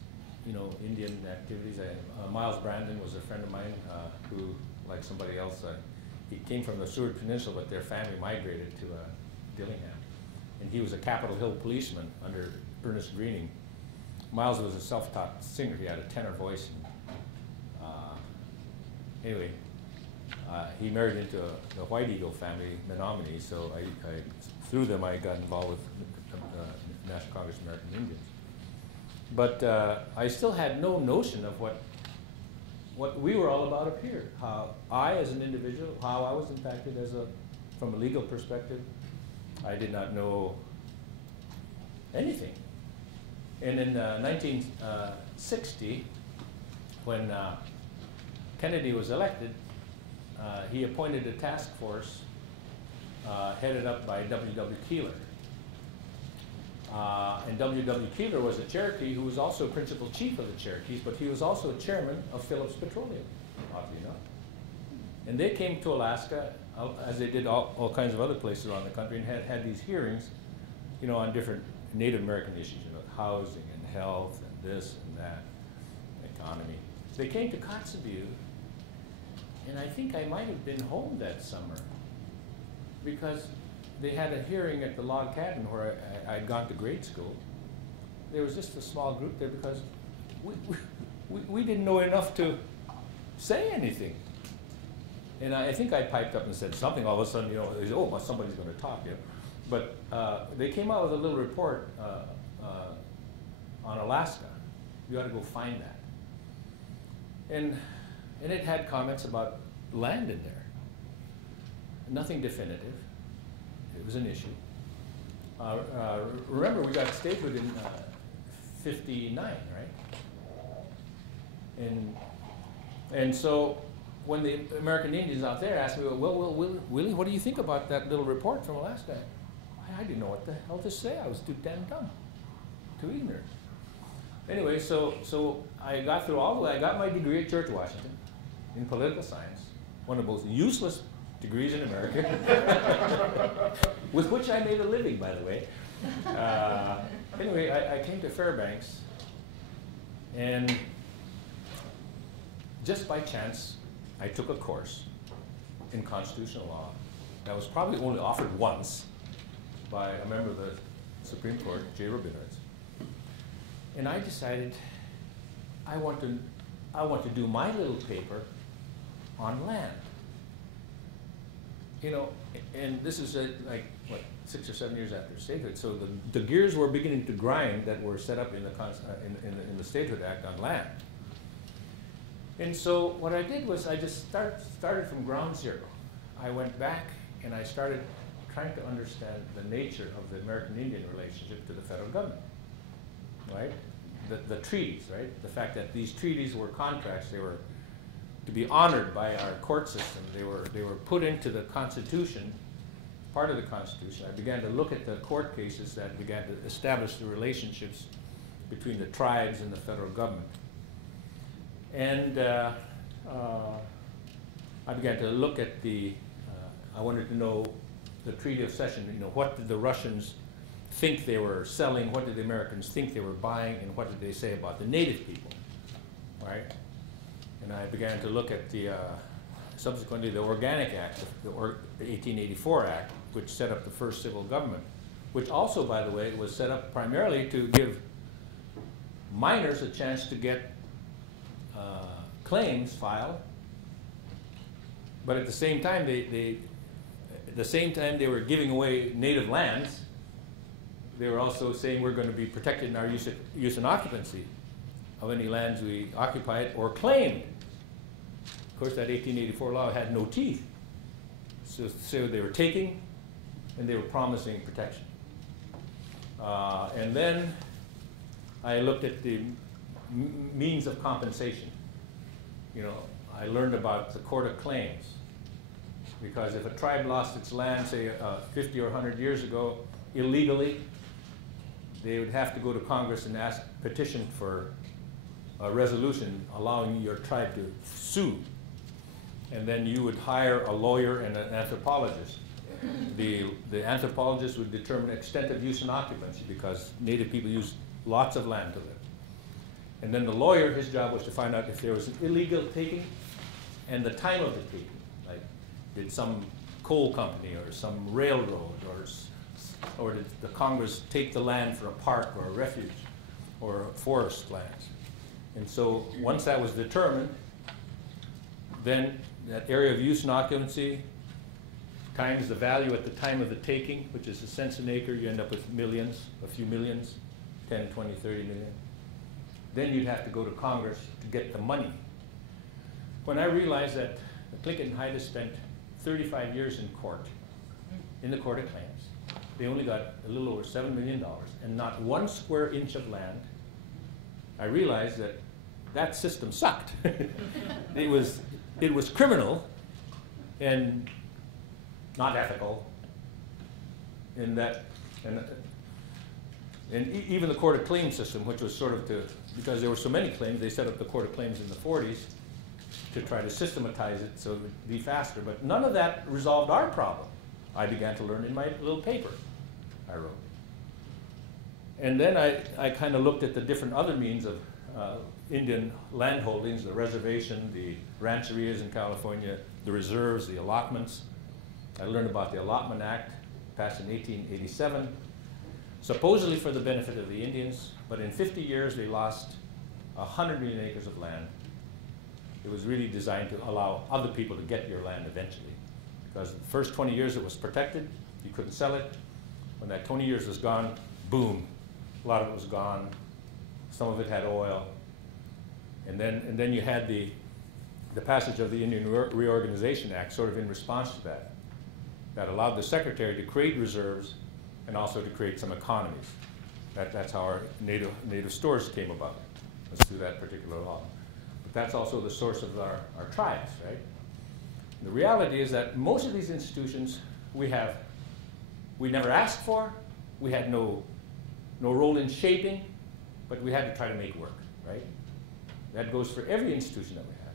Indian activities. Miles Brandon was a friend of mine who, like somebody else, he came from the Seward Peninsula, but their family migrated to Dillingham. And he was a Capitol Hill policeman under Ernest Greening. Miles was a self-taught singer. He had a tenor voice. Anyway, he married into the White Eagle family, Menominee, so through them I got involved with the National Congress of American Indians. But I still had no notion of what we were all about up here. How I, as an individual, how I was impacted from a legal perspective. I did not know anything. And in 1960, when Kennedy was elected, he appointed a task force headed up by W.W. Keeler. And W.W. Keeler was a Cherokee who was also principal chief of the Cherokees, but he was also chairman of Phillips Petroleum, oddly enough. And they came to Alaska, as they did all kinds of other places around the country, and had these hearings, on different Native American issues, housing and health and this and that, economy. They came to Kotzebue, and I think I might have been home that summer because they had a hearing at the log cabin where I'd gone to grade school. There was just a small group there because we didn't know enough to say anything. And I think I piped up and said something. All of a sudden, they said, oh, well, somebody's going to talk. But they came out with a little report on Alaska. You ought to go find that. And it had comments about land in there. Nothing definitive. It was an issue. Remember, we got statehood in '59, right? And so when the American Indians out there asked me, well, Willie, what do you think about that little report from Alaska? I didn't know what the hell to say. I was too damn dumb, too ignorant. Anyway, so I got through all the way. I got my degree at George Washington in political science, one of the most useless degrees in America, with which I made a living, by the way. Anyway, I came to Fairbanks, and just by chance, I took a course in constitutional law that was probably only offered once by a member of the Supreme Court, J. Rabinowitz. And I decided I want to do my little paper on land. And this is like, what, 6 or 7 years after statehood. So the gears were beginning to grind that were set up in the Statehood Act on land. And so what I did was I just started from ground zero. I went back and I started trying to understand the nature of the American Indian relationship to the federal government, right? The treaties, right? The fact that these treaties were contracts, they were to be honored by our court system. They were put into the Constitution, part of the Constitution. I began to look at the court cases that began to establish the relationships between the tribes and the federal government. And I began to look at the I wanted to know the Treaty of Cession, you know, what did the Russians think they were selling, what did the Americans think they were buying, and what did they say about the native people, right? And I began to look at the, subsequently the Organic Act, the 1884 Act, which set up the first civil government, which also, by the way, was set up primarily to give miners a chance to get claims filed, but at the same time, they were giving away native lands. They were also saying we're going to be protected in our use and occupancy of any lands we occupied or claimed. Of course, that 1884 law had no teeth. So they were taking and they were promising protection. And then I looked at the means of compensation. You know, I learned about the court of claims. Because if a tribe lost its land, say 50 or 100 years ago, illegally, they would have to go to Congress and petition for a resolution allowing your tribe to sue. And then you would hire a lawyer and an anthropologist. The anthropologist would determine extent of use and occupancy because native people use lots of land to live. And then the lawyer, his job was to find out if there was an illegal taking and the time of the taking. Like, did some coal company or some railroad or did the Congress take the land for a park or a refuge or forest lands? And so once that was determined, then that area of use and occupancy times the value at the time of the taking, which is a cents an acre, you end up with millions, a few millions, 10, 20, 30 million. Then you'd have to go to Congress to get the money. When I realized that Clinton and Haida spent 35 years in court, in the Court of Claims, they only got a little over $7 million and not 1 square inch of land, I realized that that system sucked. It was criminal and not ethical in that, and even the Court of Claims system, which was sort of because there were so many claims, they set up the Court of Claims in the 40s to try to systematize it so it would be faster. But none of that resolved our problem. I began to learn in my little paper I wrote. And then I kind of looked at the different other means of Indian land holdings, the reservation, the rancherias in California, the reserves, the allotments. I learned about the Allotment Act, passed in 1887, supposedly for the benefit of the Indians, but in 50 years they lost 100 million acres of land. It was really designed to allow other people to get your land eventually, because the first 20 years it was protected, you couldn't sell it. When that 20 years was gone, boom, a lot of it was gone. Some of it had oil. And then you had the passage of the Indian Reorganization Act, sort of in response to that, that allowed the Secretary to create reserves and also to create some economies. That's how our native stores came about. Let's do that particular law. But that's also the source of our tribes, right? The reality is that most of these institutions we never asked for, we had no role in shaping, but we had to try to make work, right? That goes for every institution that we have.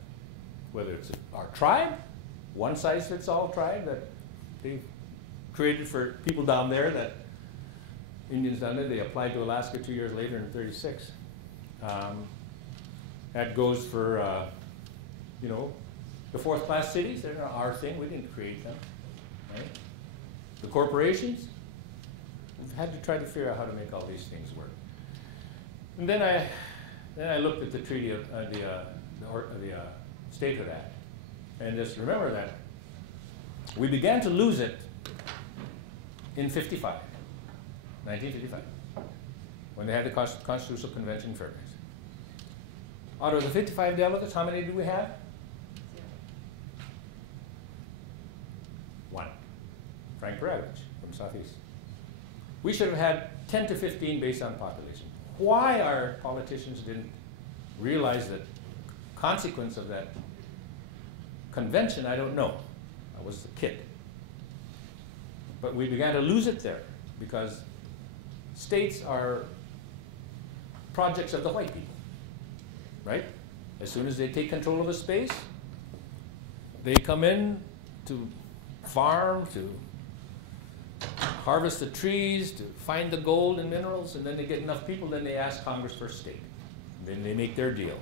Whether it's our tribe, one-size-fits-all tribe that they've created for people down there, that Indians down there, they applied to Alaska 2 years later in '36. That goes for, you know, the fourth-class cities. They're not our thing. We didn't create them, right? The corporations, we've had to try to figure out how to make all these things work. And then I looked at the treaty of the Statehood Act, and just remember that we began to lose it in 1955, when they had the Constitutional Convention in Fairbanks. Out of the 55 delegates, how many do we have? 1. Frank Perovich from Southeast. We should have had 10 to 15 based on population. Why our politicians didn't realize the consequence of that convention, I don't know. I was a kid. But we began to lose it there because states are projects of the white people, right? As soon as they take control of a space, they come in to farm, to harvest the trees, to find the gold and minerals, and then they get enough people, then they ask Congress for a state. Then they make their deal.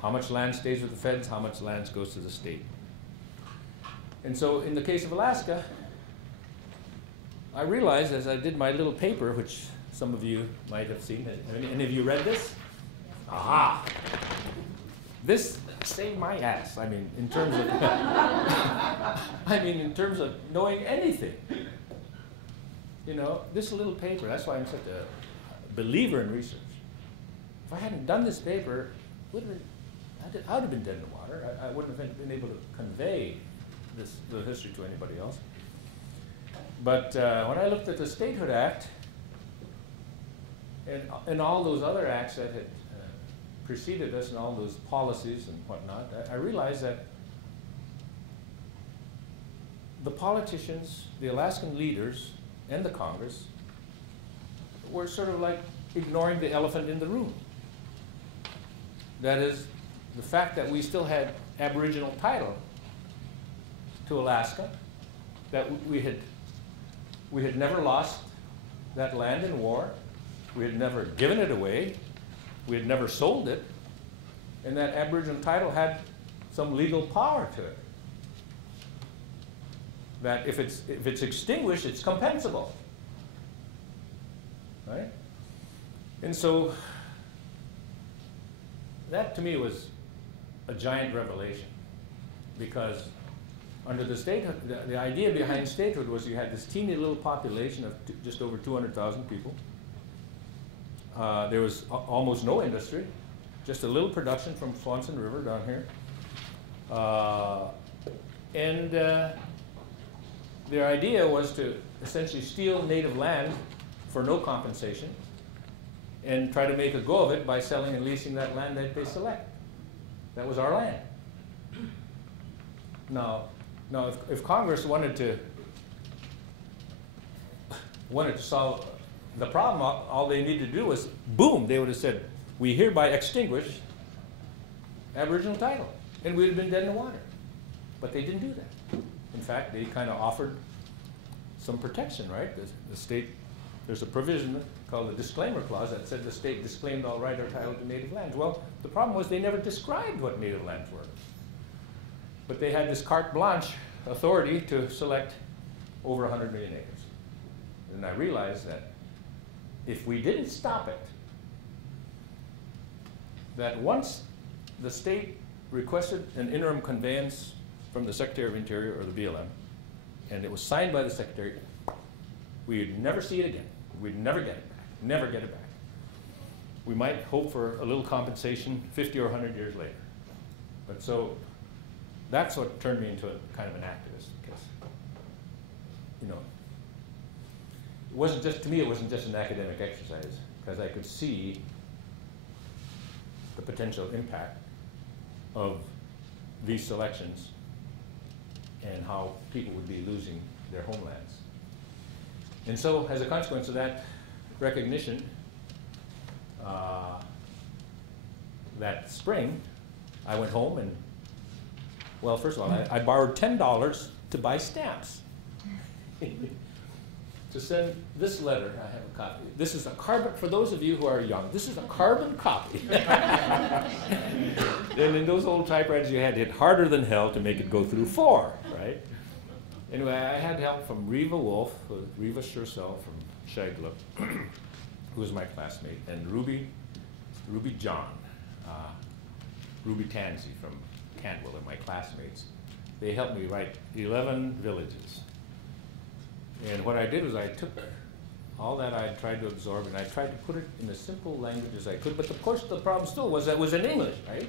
How much land stays with the feds, how much land goes to the state. And so in the case of Alaska, I realized as I did my little paper, which some of you might have seen, any of you read this? Aha! This saved my ass. I mean, in terms of, in terms of knowing anything. You know, this little paper, that's why I'm such a believer in research. If I hadn't done this paper, I would have been dead in the water. I wouldn't have been able to convey the history to anybody else. But when I looked at the Statehood Act and all those other acts that had preceded us and all those policies and whatnot, I realized that the politicians, the Alaskan leaders, and the Congress were sort of like ignoring the elephant in the room. That is, the fact that we still had Aboriginal title to Alaska, that we had never lost that land in war, we had never given it away, we had never sold it, and that Aboriginal title had some legal power to it. That if it's extinguished, it's compensable, right? And so that to me was a giant revelation, because under the statehood, the idea behind statehood was you had this teeny little population of just over 200,000 people. There was almost no industry, just a little production from Swanson River down here. Their idea was to essentially steal native land for no compensation and try to make a go of it by selling and leasing that land that they select. That was our land. Now if Congress wanted to solve the problem, all they needed to do was, boom, they would have said, we hereby extinguish Aboriginal title, and we'd have been dead in the water. But they didn't do that. In fact, they kind of offered some protection, right? The state, there's a provision called the disclaimer clause that said the state disclaimed all right or title to native lands. Well, the problem was they never described what native lands were. But they had this carte blanche authority to select over 100 million acres. And I realized that if we didn't stop it, that once the state requested an interim conveyance from the Secretary of Interior or the BLM, and it was signed by the Secretary, we'd never see it again. We'd never get it back, never get it back. We might hope for a little compensation 50 or 100 years later. But so that's what turned me into kind of an activist, because, you know, it wasn't just, to me, it wasn't just an academic exercise, because I could see the potential impact of these selections and how people would be losing their homelands. And so, as a consequence of that recognition, that spring, I went home and, well, first of all, I borrowed $10 to buy stamps. To send this letter, I have a copy. This is a carbon, for those of you who are young, this is a carbon copy. And in those old typewriters, you had to hit harder than hell to make it go through 4, right? Anyway, I had help from Reva Wolf, Reva Schursell from Shaglup, who was my classmate, and Ruby John, Ruby Tansey from Cantwell are my classmates. They helped me write 11 villages. And what I did was I took all that I had tried to absorb and I tried to put it in as simple language as I could. But of course the problem still was that it was in English, right?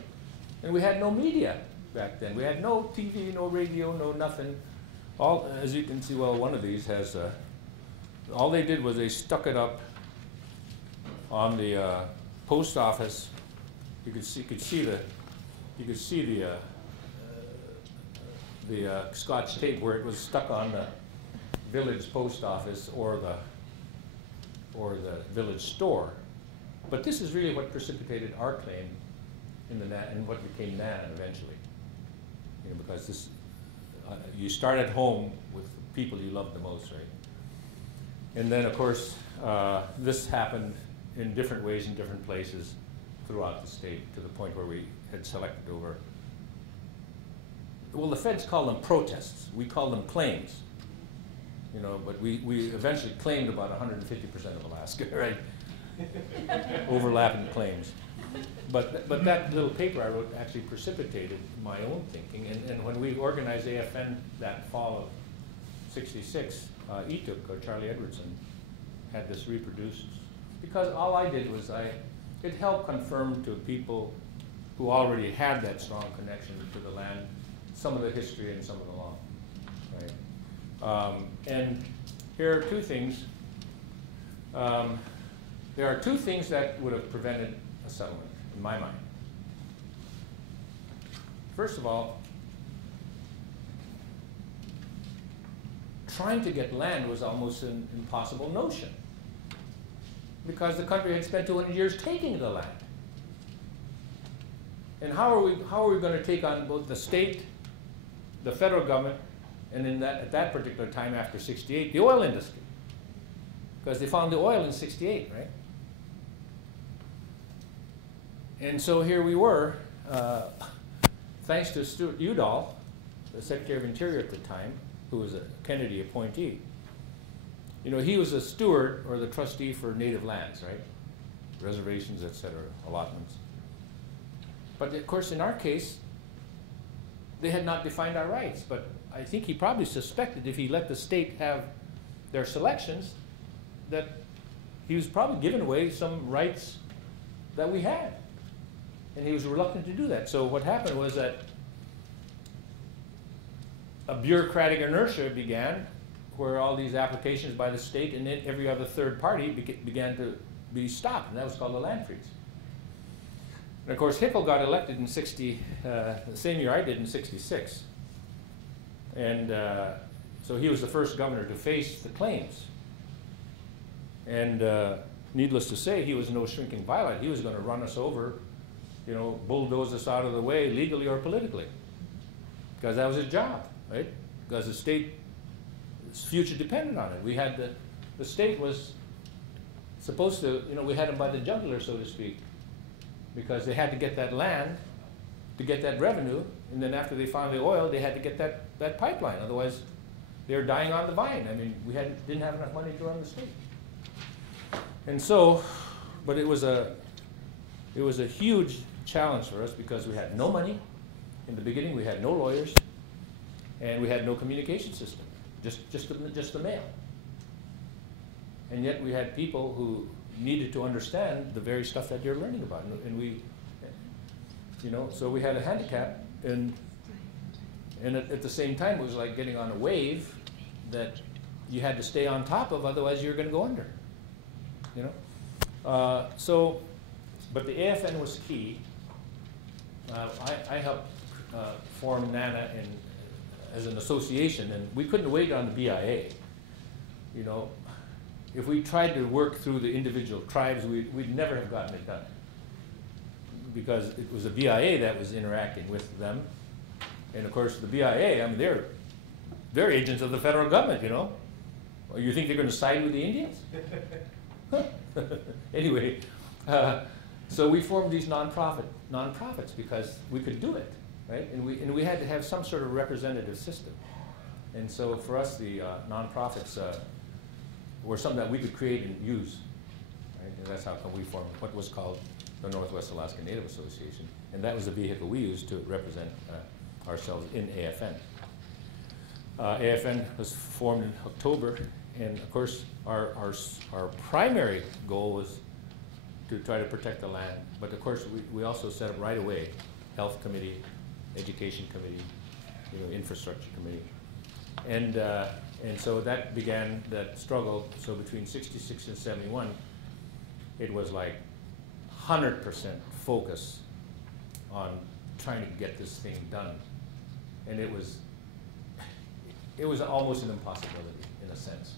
And we had no media back then. We had no TV, no radio, no nothing. All, as you can see, well, one of these has, all they did was they stuck it up on the post office. You could see the Scotch tape where it was stuck on the village post office or the village store. But this is really what precipitated our claim in the and what became NAN eventually. You know, because you start at home with people you love the most, right? And then, of course, this happened in different ways in different places throughout the state to the point where we had selected over, well, the feds call them protests. We call them claims. You know, but we eventually claimed about 150% of Alaska, right? Overlapping claims. But that little paper I wrote actually precipitated my own thinking. And when we organized AFN that fall of '66, Etuk, or Charlie Edwardson, had this reproduced. Because all I did was it helped confirm to people who already had that strong connection to the land some of the history and some of the law, right? And here are two things. There are two things that would have prevented a settlement, in my mind. First of all, trying to get land was almost an impossible notion, because the country had spent 200 years taking the land. And how are we going to take on both the state, the federal government, and at that particular time after '68, the oil industry? Because they found the oil in '68, right? And so here we were, thanks to Stuart Udall, the Secretary of Interior at the time, who was a Kennedy appointee. You know, he was a steward or the trustee for native lands, right? Reservations, et cetera, allotments. But of course, in our case, they had not defined our rights. But I think he probably suspected if he let the state have their selections, that he was probably giving away some rights that we had. And he was reluctant to do that. So what happened was that a bureaucratic inertia began, where all these applications by the state and then every other third party began to be stopped, and that was called the land freeze. And of course, Hickel got elected in the same year I did, in '66. And so he was the first governor to face the claims. And needless to say, he was no shrinking violet. He was going to run us over, you know, bulldoze us out of the way, legally or politically, because that was his job, right? Because the state's future depended on it. We had the state was supposed to, you know, we had them by the jugular, so to speak, because they had to get that land to get that revenue, and then after they found the oil, they had to get that pipeline. Otherwise, they were dying on the vine. I mean, we didn't have enough money to run the state. And so, but it was a huge challenge for us, because we had no money. In the beginning, we had no lawyers, and we had no communication system, just the mail. And yet we had people who needed to understand the very stuff that you're learning about, and we, you know, so we had a handicap, and at the same time, it was like getting on a wave that you had to stay on top of, otherwise you're going to go under, you know. But the AFN was key. I helped form NANA as an association, and we couldn't wait on the BIA. You know, if we tried to work through the individual tribes, we'd never have gotten it done, because it was the BIA that was interacting with them. And of course, the BIA, I mean, they're agents of the federal government, you know. Well, you think they're going to side with the Indians? Anyway, so we formed these nonprofits because we could do it, right? And we had to have some sort of representative system. And so for us, the nonprofits were something that we could create and use, right? And that's how come we formed what was called the Northwest Alaska Native Association. And that was the vehicle we used to represent ourselves in AFN. AFN was formed in October, and of course our primary goal was to try to protect the land. But of course we also set up right away health committee, education committee, you know, infrastructure committee. And so that began that struggle. So between '66 and '71, it was like 100% focus on trying to get this thing done. And it was almost an impossibility in a sense.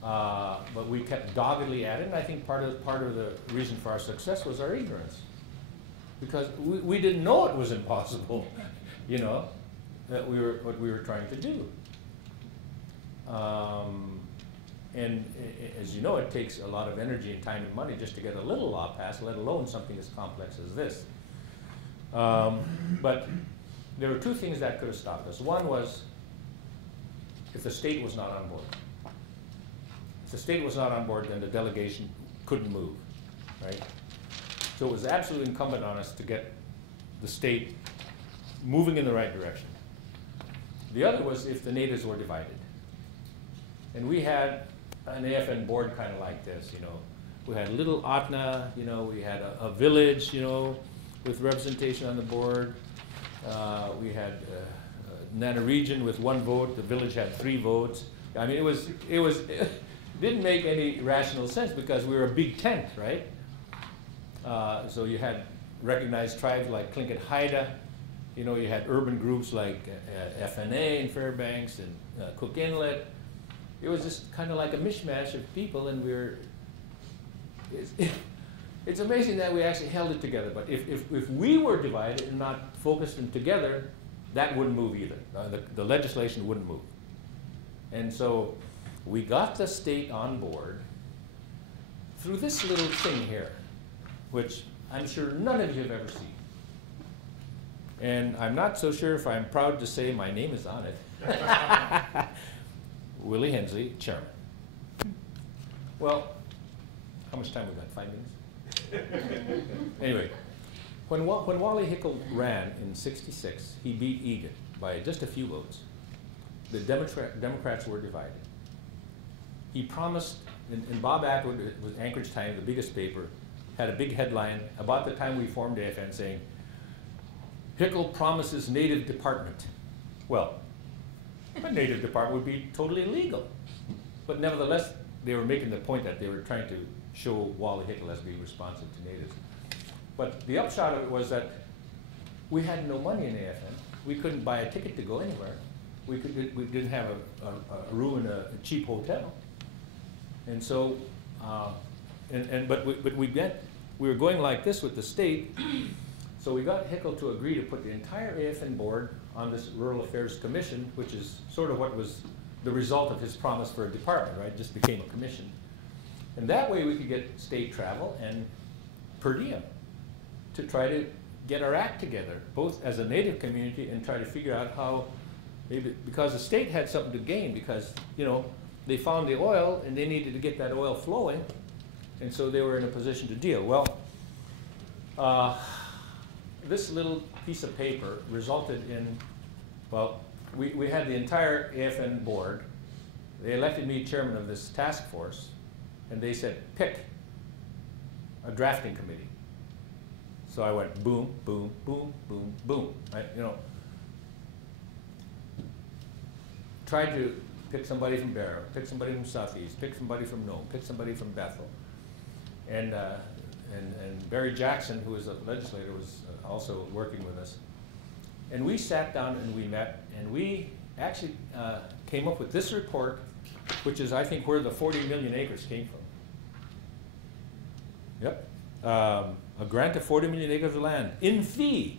But we kept doggedly at it, and I think part of the reason for our success was our ignorance, because we didn't know it was impossible, you know. what we were trying to do. And as you know, it takes a lot of energy and time and money just to get a little law passed, let alone something as complex as this. But there were two things that could have stopped us. One was if the state was not on board. If the state was not on board, then the delegation couldn't move, right? So it was absolutely incumbent on us to get the state moving in the right direction. The other was if the natives were divided. And we had an AFN board kind of like this, you know. We had little Atna, you know, we had a village, you know, with representation on the board. We had Nana region with 1 vote, the village had 3 votes. I mean, it didn't make any rational sense because we were a big tent, right? So you had recognized tribes like Tlingit Haida, you know, you had urban groups like FNA in Fairbanks and Cook Inlet. It was just kind of like a mishmash of people, and it's amazing that we actually held it together. But if we were divided and not focused and together, that wouldn't move either. The legislation wouldn't move. And so we got the state on board through this little thing here, which I'm sure none of you have ever seen. And I'm not so sure if I'm proud to say my name is on it. Willie Hensley, chairman. Well, how much time we got? 5 minutes? Anyway, when Wally Hickle ran in '66, he beat Egan by just a few votes. The Democrats were divided. He promised, and Bob Atwood with Anchorage Times, the biggest paper, had a big headline about the time we formed AFN saying, Hickle promises native department. Well, a native department would be totally illegal. But nevertheless, they were making the point that they were trying to show Wally Hickle as being responsive to natives. But the upshot of it was that we had no money in AFN. We couldn't buy a ticket to go anywhere. We didn't have a room in a cheap hotel. And so, but we were going like this with the state. So we got Hickle to agree to put the entire AFN board on this Rural Affairs Commission, which is sort of what was the result of his promise for a department, right? It just became a commission. And that way we could get state travel and per diem to try to get our act together, both as a native community and try to figure out how, maybe, because the state had something to gain because, you know, they found the oil and they needed to get that oil flowing, and so they were in a position to deal. Well, this little piece of paper resulted in, well, we had the entire AFN board. They elected me chairman of this task force, and they said, pick a drafting committee. So I went boom, boom, boom, boom, boom. You know, tried to pick somebody from Barrow, pick somebody from Southeast, pick somebody from Nome, pick somebody from Bethel. And Barry Jackson, who was a legislator, was also working with us. And we sat down and we met, and we actually came up with this report, which is, I think, where the 40 million acres came from. Yep. A grant of 40 million acres of land in fee.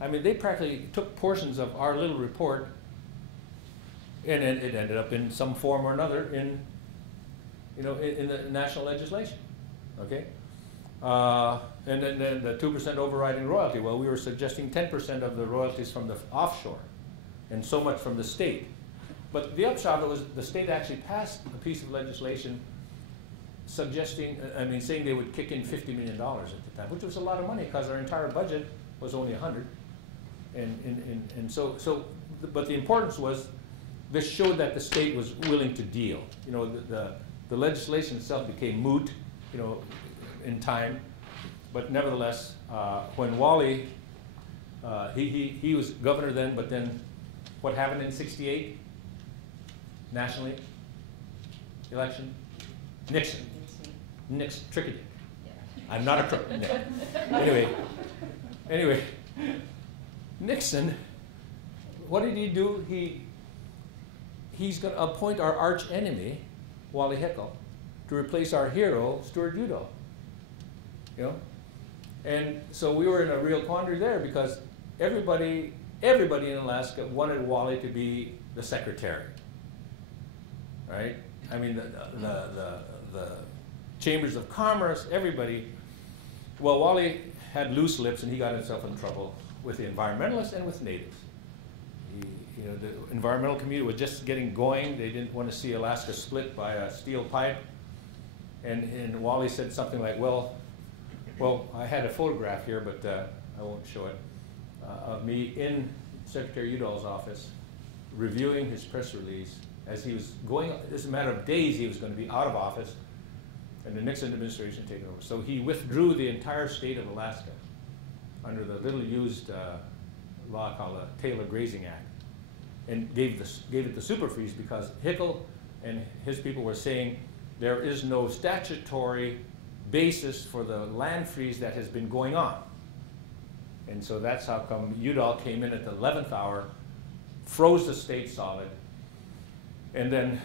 I mean, they practically took portions of our little report, and it ended up in some form or another in, you know, in the national legislation. Okay. And then the 2% overriding royalty. Well, we were suggesting 10% of the royalties from the offshore, and so much from the state. But the upshot of it was the state actually passed a piece of legislation suggesting, saying they would kick in $50 million at the time, which was a lot of money because our entire budget was only 100. And so, but the importance was this showed that the state was willing to deal. You know, the legislation itself became moot, you know, in time, but nevertheless, when Wally, he was governor then, but then what happened in '68? Nationally, election? Nixon. Nixon, tricky. Yeah. I'm not a crook. No. Anyway, Nixon, what did he do? He's going to appoint our arch enemy, Wally Hickle, to replace our hero, Stuart Udall. You know? And so we were in a real quandary there because everybody everybody in Alaska wanted Wally to be the secretary, right? I mean, the chambers of commerce, everybody. Well, Wally had loose lips, and he got himself in trouble with the environmentalists and with natives. You know, the environmental community was just getting going. They didn't want to see Alaska split by a steel pipe. And Wally said something like, well, I had a photograph here, but I won't show it, of me in Secretary Udall's office reviewing his press release as he was going. It's a matter of days he was going to be out of office and the Nixon administration taken over. So he withdrew the entire state of Alaska under the little used law called the Taylor Grazing Act, and gave it the super freeze because Hickel and his people were saying there is no statutory basis for the land freeze that has been going on. And so that's how come Udall came in at the 11th hour, froze the state solid, and then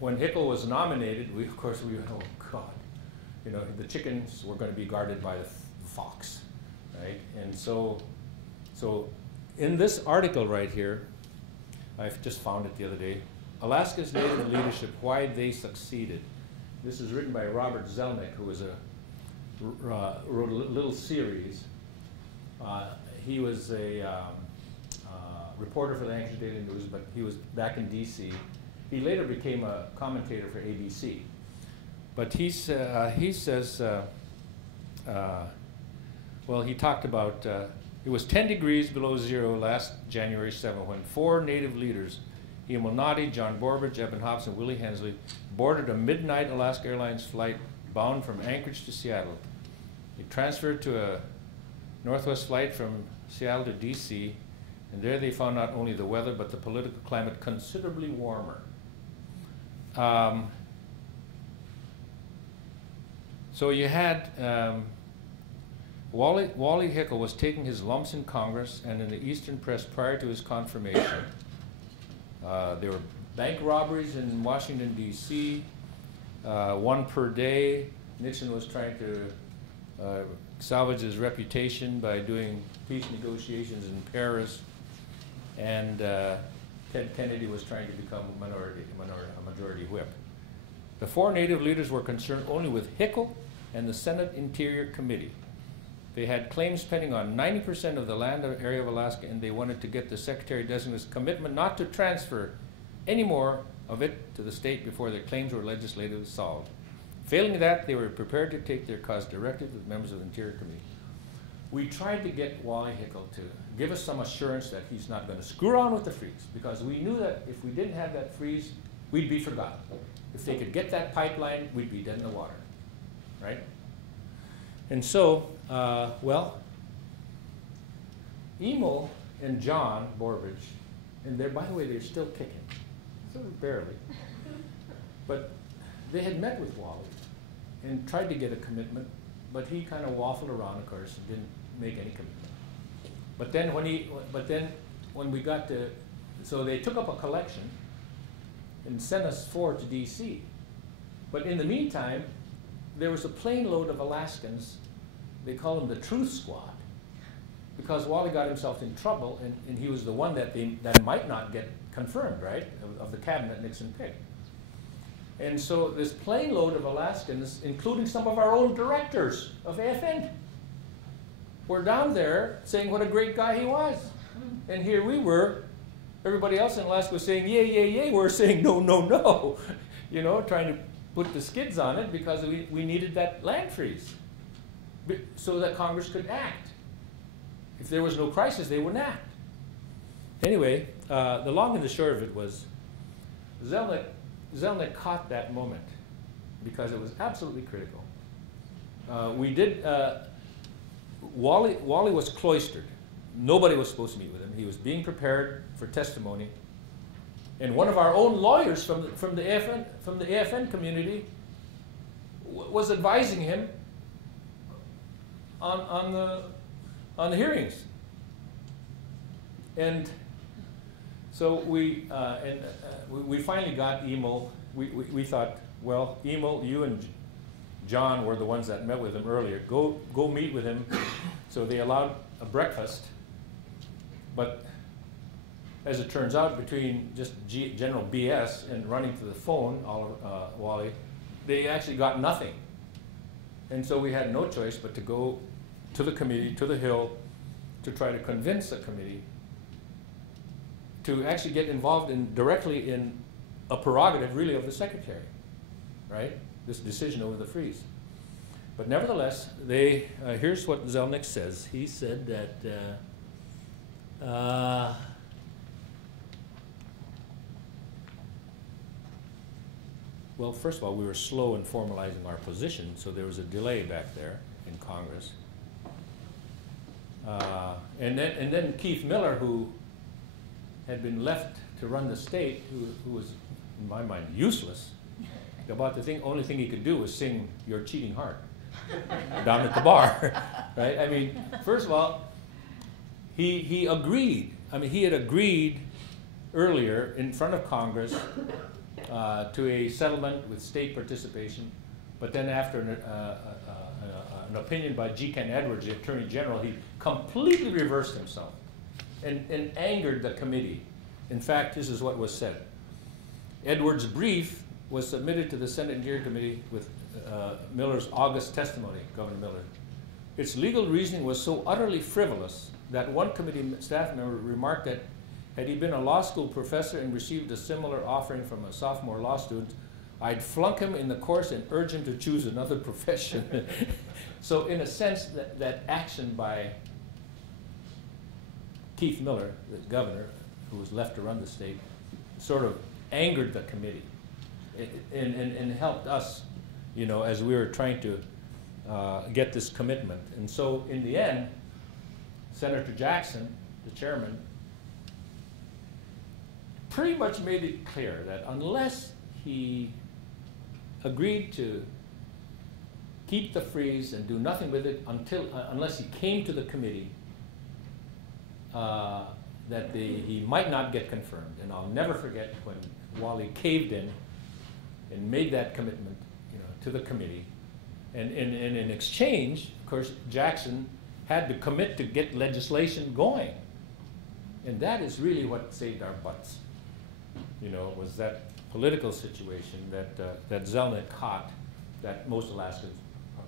when Hickel was nominated, of course we went, oh God, you know, the chickens were going to be guarded by the fox, right? And so in this article right here, I've just found it the other day, Alaska's Native Leadership, Why They Succeeded. This is written by Robert Zelnick, who was wrote a little series. He was a reporter for the Anchorage Daily News, but he was back in DC. He later became a commentator for ABC. But he says, well, he talked about, it was 10 degrees below zero last January 7 when 4 Native leaders, Emil Noddy, John Borbridge, Eben Hobbs, and Willie Hensley, boarded a midnight Alaska Airlines flight bound from Anchorage to Seattle. They transferred to a Northwest flight from Seattle to DC, and there they found not only the weather but the political climate considerably warmer. So you had Wally Hickel was taking his lumps in Congress and in the Eastern press prior to his confirmation. There were bank robberies in Washington, D.C., one per day. Nixon was trying to salvage his reputation by doing peace negotiations in Paris, and Ted Kennedy was trying to become a majority whip. The 4 Native leaders were concerned only with Hickel and the Senate Interior Committee. They had claims pending on 90% of the land area of Alaska, and they wanted to get the Secretary-designate's commitment not to transfer any more of it to the state before their claims were legislatively solved. Failing that, they were prepared to take their cause directly to the members of the Interior Committee. We tried to get Wally Hickel to give us some assurance that he's not going to screw around with the freeze, because we knew that if we didn't have that freeze, we'd be forgotten. If they could get that pipeline, we'd be dead in the water, right? And so, well, Emil and John Borbridge, and they're, by the way, they're still kicking, sort of barely, but they had met with Wally and tried to get a commitment, but he kind of waffled around, of course, and didn't make any commitment. But then when we got to, so they took up a collection and sent us 4 to DC. But in the meantime, there was a plane load of Alaskans, they call them the Truth Squad, because Wally got himself in trouble, and he was the one that might not get confirmed, right, of the cabinet Nixon picked. And so this plane load of Alaskans, including some of our own directors of AFN, were down there saying what a great guy he was. And here we were, everybody else in Alaska was saying, yay, yay, yay. We're saying, no, no, no. You know, trying to put the skids on it because we needed that land freeze so that Congress could act. If there was no crisis, they wouldn't act. Anyway, the long and the short of it was Zelnick caught that moment because it was absolutely critical. Wally was cloistered. Nobody was supposed to meet with him. He was being prepared for testimony. And one of our own lawyers from the AFN community was advising him on the hearings. And so we finally got Emil. We thought, well, Emil, you and John were the ones that met with him earlier. Go meet with him. So they allowed a breakfast. But as it turns out, between just general BS and running to the phone, Wally, they actually got nothing. And so we had no choice but to go to the committee, to the Hill, to try to convince the committee to actually get involved directly in a prerogative really of the secretary, right? This decision over the freeze. But nevertheless, here's what Zelnick says. He said that well, first of all, we were slow in formalizing our position, so there was a delay back there in Congress. And then Keith Miller, who had been left to run the state, who was, in my mind, useless, about the only thing he could do was sing "Your Cheating Heart" down at the bar, right? I mean, first of all, he agreed. I mean, he had agreed earlier in front of Congress to a settlement with state participation, but then after an opinion by G. Ken Edwards, the Attorney General, he completely reversed himself and angered the committee. In fact, this is what was said. Edwards' brief was submitted to the Senate Interior Committee with Miller's August testimony, Governor Miller. Its legal reasoning was so utterly frivolous that one committee staff member remarked that had he been a law school professor and received a similar offering from a sophomore law student, I'd flunk him in the course and urge him to choose another profession. So in a sense, that action by Keith Miller, the governor, who was left to run the state, sort of angered the committee and helped us, you know, as we were trying to get this commitment. And so in the end, Senator Jackson, the chairman, pretty much made it clear that unless he agreed to keep the freeze and do nothing with it unless he came to the committee, that he might not get confirmed. And I'll never forget when Wally caved in and made that commitment, you know, to the committee. And in exchange, of course, Jackson had to commit to get legislation going. And that is really what saved our butts, you know, was that political situation that Zelnick caught that most Alaskans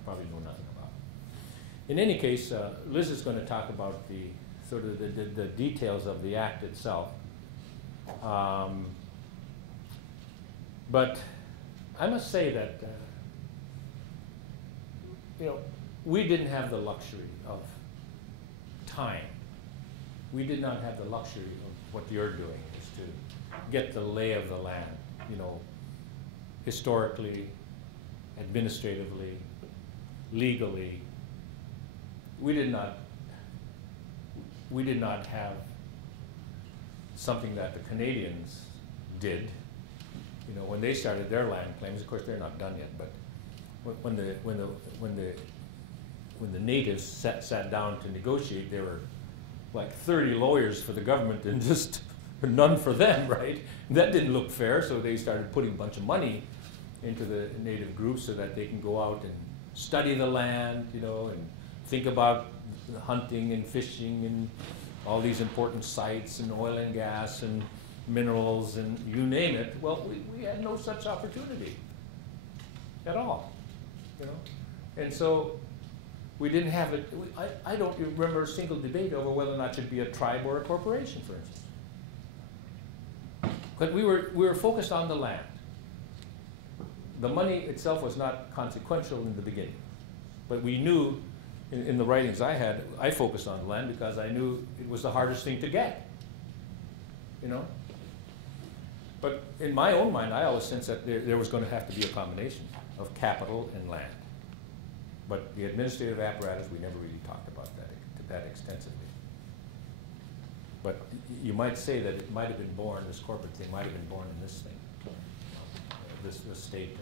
probably know nothing about. In any case, Liz is going to talk about the sort of the details of the act itself. But I must say that, you know, we didn't have the luxury of time. We did not have the luxury of what you're doing, is to get the lay of the land, you know, historically, administratively, legally. We did not have something that the Canadians did. You know, when they started their land claims, of course they're not done yet, but when the natives sat down to negotiate, there were like 30 lawyers for the government and just none for them, right? That didn't look fair, so they started putting a bunch of money into the native groups so that they can go out and study the land, you know, and think about hunting and fishing and all these important sites and oil and gas and minerals and you name it. Well, we had no such opportunity at all, you know? And so we didn't have it. I don't remember a single debate over whether or not it should be a tribe or a corporation, for instance. But we were focused on the land. The money itself was not consequential in the beginning. But we knew, in the writings I had, I focused on the land because I knew it was the hardest thing to get, you know? But in my own mind, I always sensed that there was going to have to be a combination of capital and land. But the administrative apparatus, we never really talked about that extensively. But you might say that it might have been born, this corporate thing might have been born in this thing, this state,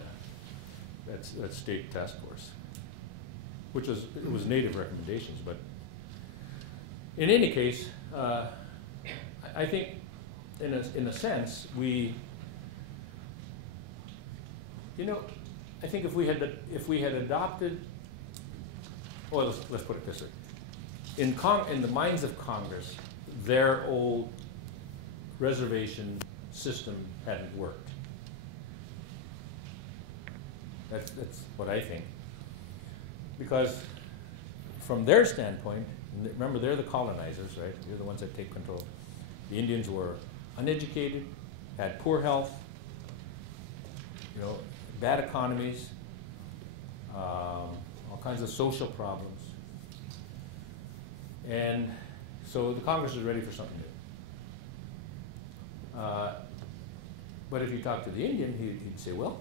that state task force, which was, it was native recommendations. But in any case, I think in a sense, we, you know, I think if we had adopted, well, let's put it this way. In the minds of Congress, their old reservation system hadn't worked. That's what I think. Because from their standpoint, remember they're the colonizers, right? They're the ones that take control. The Indians were uneducated, had poor health, you know, bad economies, all kinds of social problems. And so the Congress was ready for something new. But if you talk to the Indian, he'd say, well,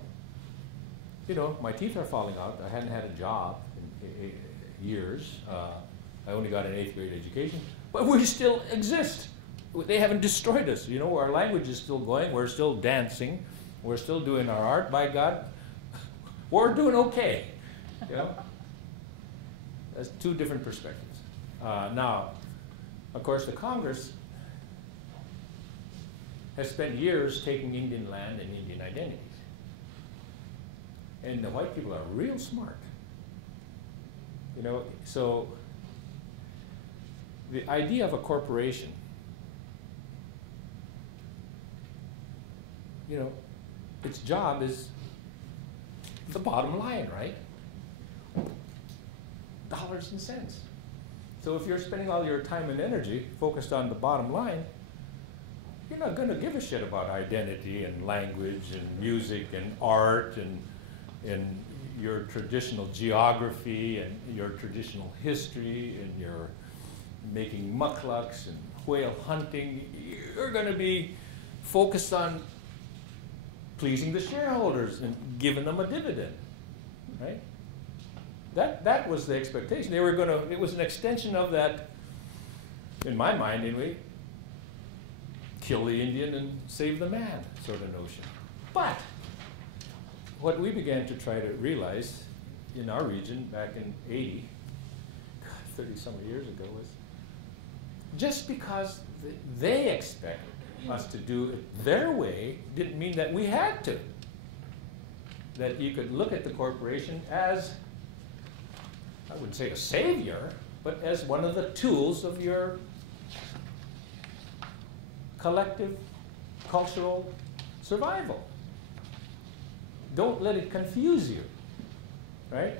you know, my teeth are falling out. I hadn't had a job in years. I only got an 8th grade education, but we still exist. They haven't destroyed us. You know, our language is still going. We're still dancing. We're still doing our art. By God, we're doing okay. You know, that's two different perspectives. Now, of course, the Congress has spent years taking Indian land and Indian identities. And the white people are real smart. You know, so the idea of a corporation, you know, its job is the bottom line, right? Dollars and cents. So if you're spending all your time and energy focused on the bottom line, you're not going to give a shit about identity and language and music and art and your traditional geography and your traditional history and your making mucklucks and whale hunting. You're going to be focused on pleasing the shareholders and giving them a dividend, right? That was the expectation. They were going to, it was an extension of that, in my mind anyway, kill the Indian and save the man sort of notion. But what we began to try to realize in our region back in 80, 30-some years ago, was just because they expected us to do it their way didn't mean that we had to. That you could look at the corporation as, I wouldn't say a savior, but as one of the tools of your collective cultural survival. Don't let it confuse you, right?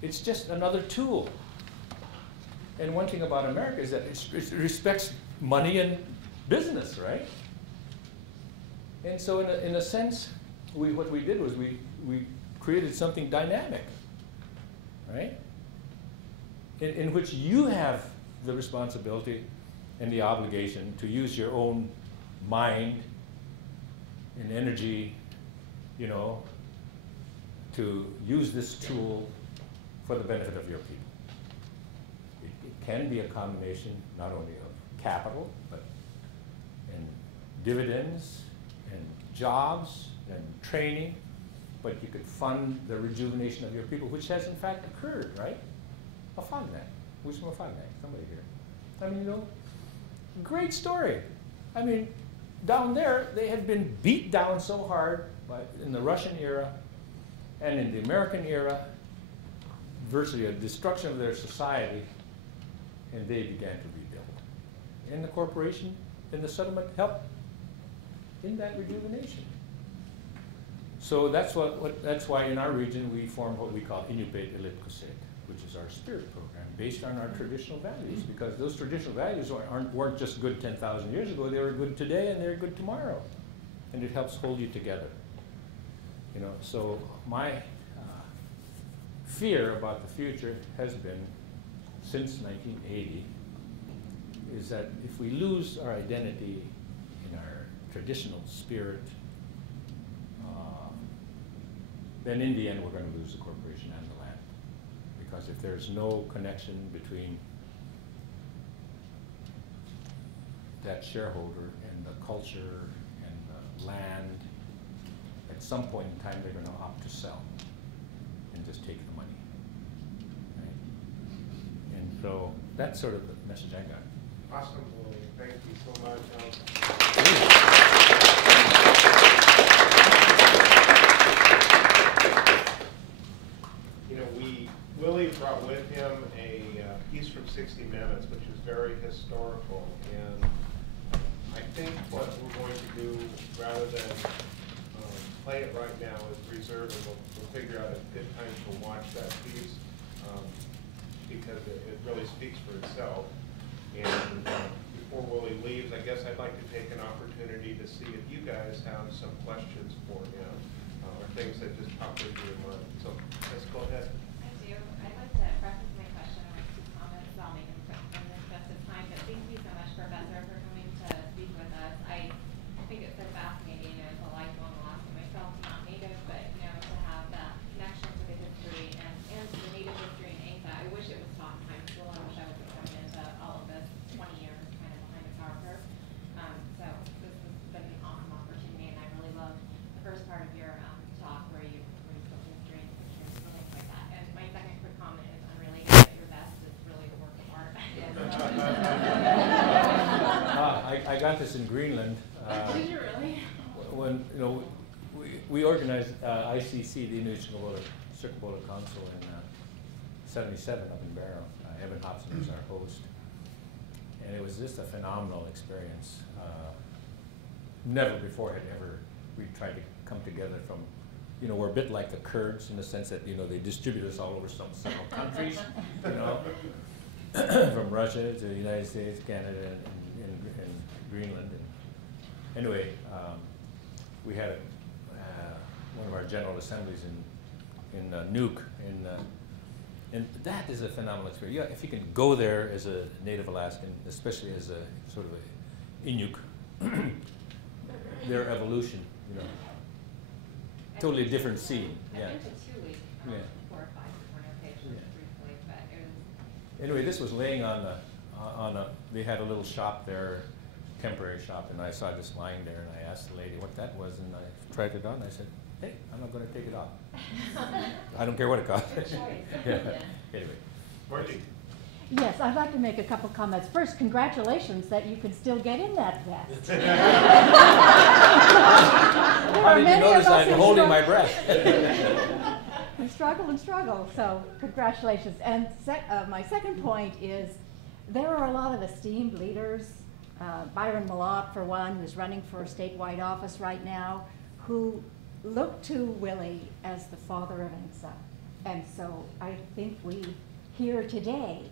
It's just another tool. And one thing about America is that it respects money and business, right? And so in a sense, what we did was we created something dynamic, right? In which you have the responsibility and the obligation to use your own mind and energy, you know, to use this tool for the benefit of your people. It can be a combination not only of capital, but and dividends and jobs and training, but you could fund the rejuvenation of your people, which has in fact occurred, right? A fund that. Who's from a fund that? Somebody here. I mean, you know, great story. I mean, down there, they had been beat down so hard in the Russian era and in the American era, virtually a destruction of their society, and they began to rebuild. And the corporation and the settlement helped in that rejuvenation. So that's why in our region we formed what we call Inupiat Elit Kuset, which is our spirit program, based on our traditional values, because those traditional values weren't just good 10,000 years ago, they were good today and they're good tomorrow. And it helps hold you together. You know, so my fear about the future has been, since 1980, is that if we lose our identity in our traditional spirit, then in the end we're going to lose the corporation and the land. Because if there's no connection between that shareholder and the culture and the land, at some point in time they're going to opt to sell and just take the money. Right? And so that's sort of the message I got. Awesome, Willie. Thank you so much. You know, Willie brought with him a piece from 60 Minutes, which is very historical, and I think what we're going to do, rather than play it right now, is reserve, and we'll figure out a good time to watch that piece, because it really speaks for itself. And before Willie leaves, I guess I'd like to take an opportunity to see if you guys have some questions for him, or things that just popped into your mind. So let's go ahead. I do. I'd like to preface my question with two comments. I'll make them quick in the interest of time, but thank you so much, Professor, for coming to speak with us. I think it's so fascinating as a lifelong Alaskan myself, not native, but to have that connection to the history and to the native history in Anchor. I wish it was taught in high school. I wish I was thrown into all of this 20 years kind of behind the power curve. So this has been an awesome opportunity, and I really love the first part of your talk where you spoke history and pictures and things like that. And my second quick comment is unrelated, but your vest is really a work of art. I got this in Greenland. Did you really? When we organized ICC, the Inuit Circumpolar Council, in '77 up in Barrow. Evan Hobson was our host, and it was just a phenomenal experience. Never before had we tried to come together from. We're a bit like the Kurds in the sense that they distribute us all over several countries. From Russia to the United States, Canada, and Greenland. And anyway, we had one of our general assemblies in Nuuk, and that is a phenomenal experience. Yeah, if you can go there as a native Alaskan, especially as a sort of a Inuk, their evolution, totally different scene. Yeah. I've been to 2 weeks, 4 or 5 corner page briefly, but it was. Anyway, this was laying on they had a little shop there, temporary shop, and I saw this lying there, and I asked the lady what that was, and I tried it on, and I said, hey, I'm not going to take it off. I don't care what it costs. Good choice. Yeah. Anyway. Margie. Yes, I'd like to make a couple comments. First, congratulations that you can still get in that vest. How did you notice I'm holding my breath? We struggle and struggle, so congratulations. And my second point is there are a lot of esteemed leaders, Byron Malott for one, who's running for a statewide office right now, who look to Willie as the father of ANCSA. And so I think we hear today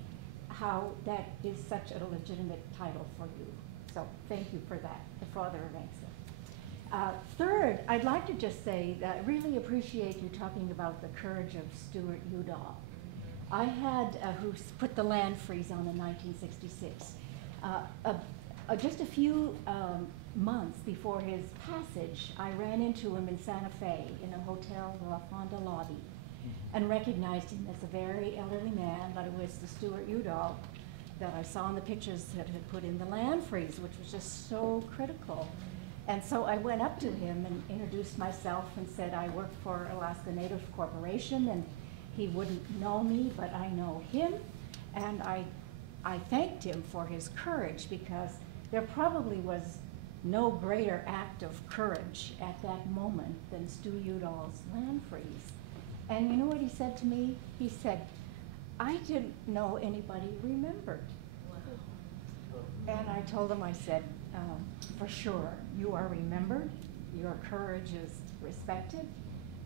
how that is such a legitimate title for you. So thank you for that, the father of ANCSA. Third, I'd like to just say that I really appreciate you talking about the courage of Stuart Udall. I had, who put the land freeze on in 1966. Just a few months before his passage, I ran into him in Santa Fe in a hotel La Fonda lobby and recognized him as a very elderly man, but it was the Stuart Udall that I saw in the pictures that had put in the land freeze, which was just so critical. And so I went up to him and introduced myself and said I worked for Alaska Native Corporation, and he wouldn't know me, but I know him. And I thanked him for his courage, because there probably was no greater act of courage at that moment than Stu Udall's land freeze. And you know what he said to me? He said, I didn't know anybody remembered. Wow. And I told him, I said, for sure, you are remembered, your courage is respected,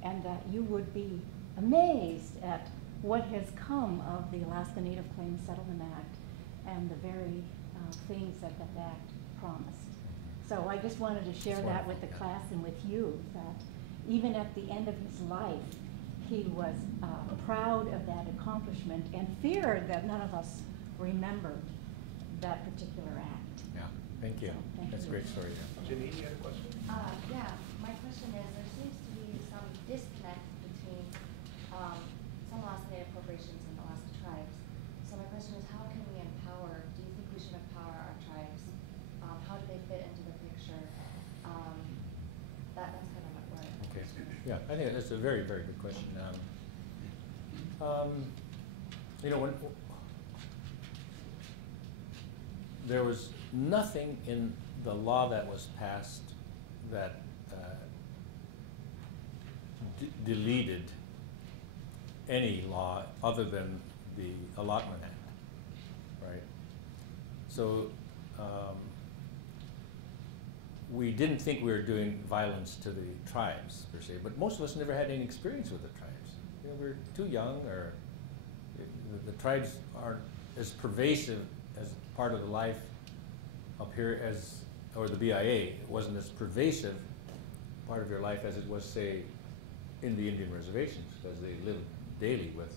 and that you would be amazed at what has come of the Alaska Native Claims Settlement Act and the very things that that act promised. So I just wanted to share that with the class and with you, that even at the end of his life, he was proud of that accomplishment and feared that none of us remembered that particular act. Yeah, thank you. Thank That's you. a great story. Janine, you had a question? Yeah, my question is, there seems to be some disconnect between some Alaska Native corporations and Alaska tribes. So my question is, how can we empower, do you think we should empower our tribes? How do they fit into the picture? That's kind of what we're. Okay. Yeah, I think that's a very, very good question. When there was nothing in the law that was passed that deleted any law other than the Allotment Act, right? So we didn't think we were doing violence to the tribes per se, but most of us never had any experience with the tribes. You know, we were too young, or the tribes aren't as pervasive as part of the life up here as, or the BIA, it wasn't as pervasive part of your life as it was, say, in the Indian reservations, because they lived daily with,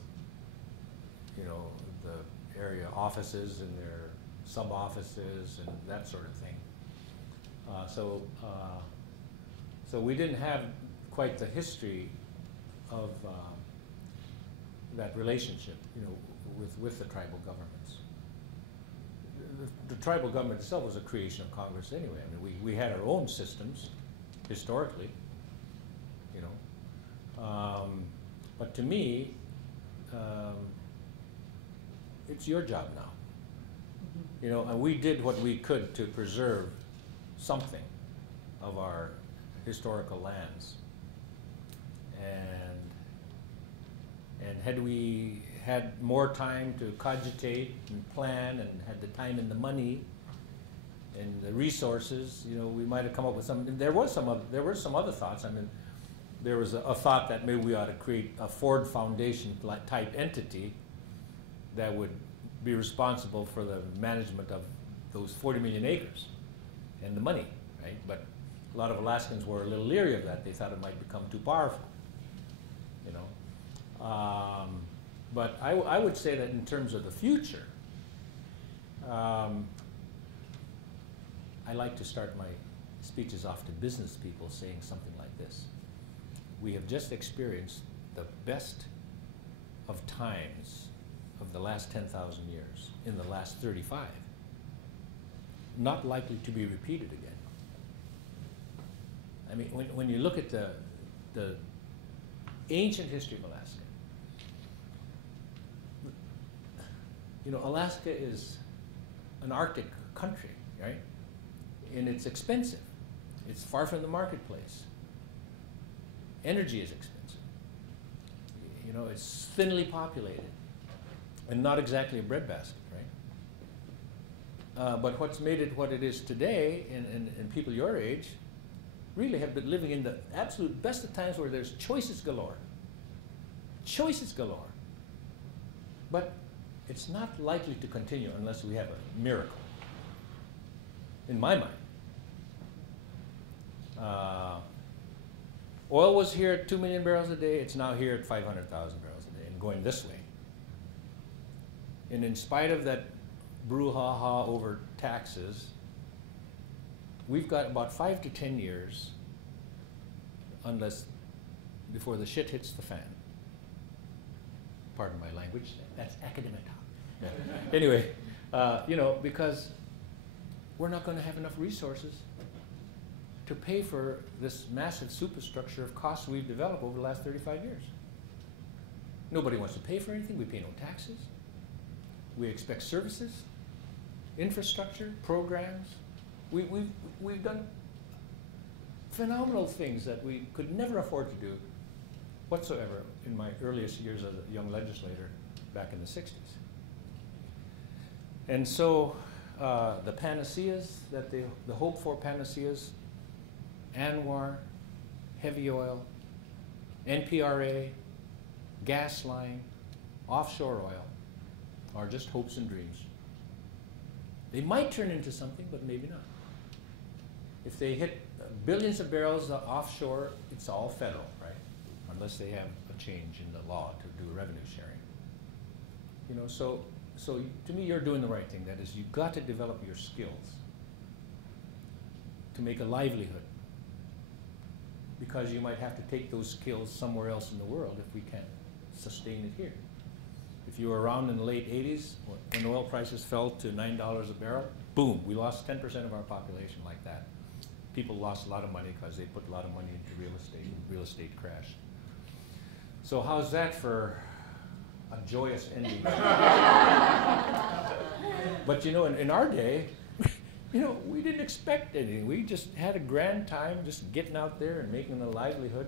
you know, the area offices and their sub-offices and that sort of thing. So we didn't have quite the history of that relationship, you know, with the tribal governments. The tribal government itself was a creation of Congress anyway. I mean, we had our own systems historically, you know. But to me, it's your job now. You know, and we did what we could to preserve something of our historical lands. And had we had more time to cogitate and plan, and had the time and the money and the resources, you know, we might have come up with something. There were some other thoughts. I mean, there was a thought that maybe we ought to create a Ford Foundation type entity that would be responsible for the management of those 40 million acres and the money, right? But a lot of Alaskans were a little leery of that. They thought it might become too powerful, you know. But I would say that in terms of the future, I like to start my speeches off to business people saying something like this. We have just experienced the best of times of the last 10,000 years in the last 35. Not likely to be repeated again. I mean, when you look at the ancient history of Alaska, you know, Alaska is an Arctic country, right? And it's expensive. It's far from the marketplace. Energy is expensive. You know, it's thinly populated and not exactly a breadbasket, right? But what's made it what it is today, and people your age really have been living in the absolute best of times where there's choices galore. Choices galore. But it's not likely to continue unless we have a miracle, in my mind. Oil was here at 2 million barrels a day. It's now here at 500,000 barrels a day and going this way. And in spite of that brouhaha over taxes, we've got about 5 to 10 years, unless before the shit hits the fan. Pardon my language. That's academic talk. Yeah. Anyway, you know, because we're not going to have enough resources to pay for this massive superstructure of costs we've developed over the last 35 years. Nobody wants to pay for anything. We pay no taxes. We expect services, infrastructure, programs. We've done phenomenal things that we could never afford to do whatsoever in my earliest years as a young legislator back in the 60s. And so the panaceas, that the hope for panaceas, ANWR, heavy oil, NPRA, gas line, offshore oil, are just hopes and dreams. They might turn into something, but maybe not. If they hit billions of barrels offshore, it's all federal, right? Unless they have a change in the law to do revenue sharing. You know, so to me, you're doing the right thing. That is, you've got to develop your skills to make a livelihood, because you might have to take those skills somewhere else in the world if we can't sustain it here. If you were around in the late 80s, when oil prices fell to $9 a barrel, boom, we lost 10% of our population like that. People lost a lot of money because they put a lot of money into real estate, and real estate crashed. So how's that for a joyous ending? But you know, in our day, you know, we didn't expect anything. We just had a grand time just getting out there and making a livelihood.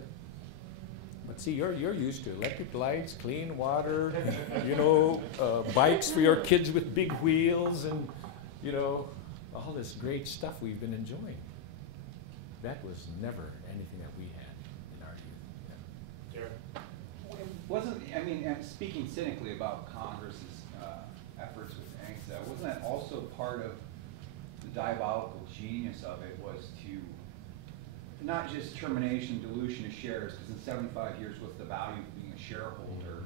But see, you're used to electric lights, clean water, you know, bikes for your kids with big wheels, and, you know, all this great stuff we've been enjoying. that was never anything that we had in our youth. Yeah. Jared? Wasn't, I mean, and speaking cynically about Congress's efforts with ANELP, wasn't that also part of the diabolical genius of it, was to not just termination, dilution of shares, because in 75 years, what's the value of being a shareholder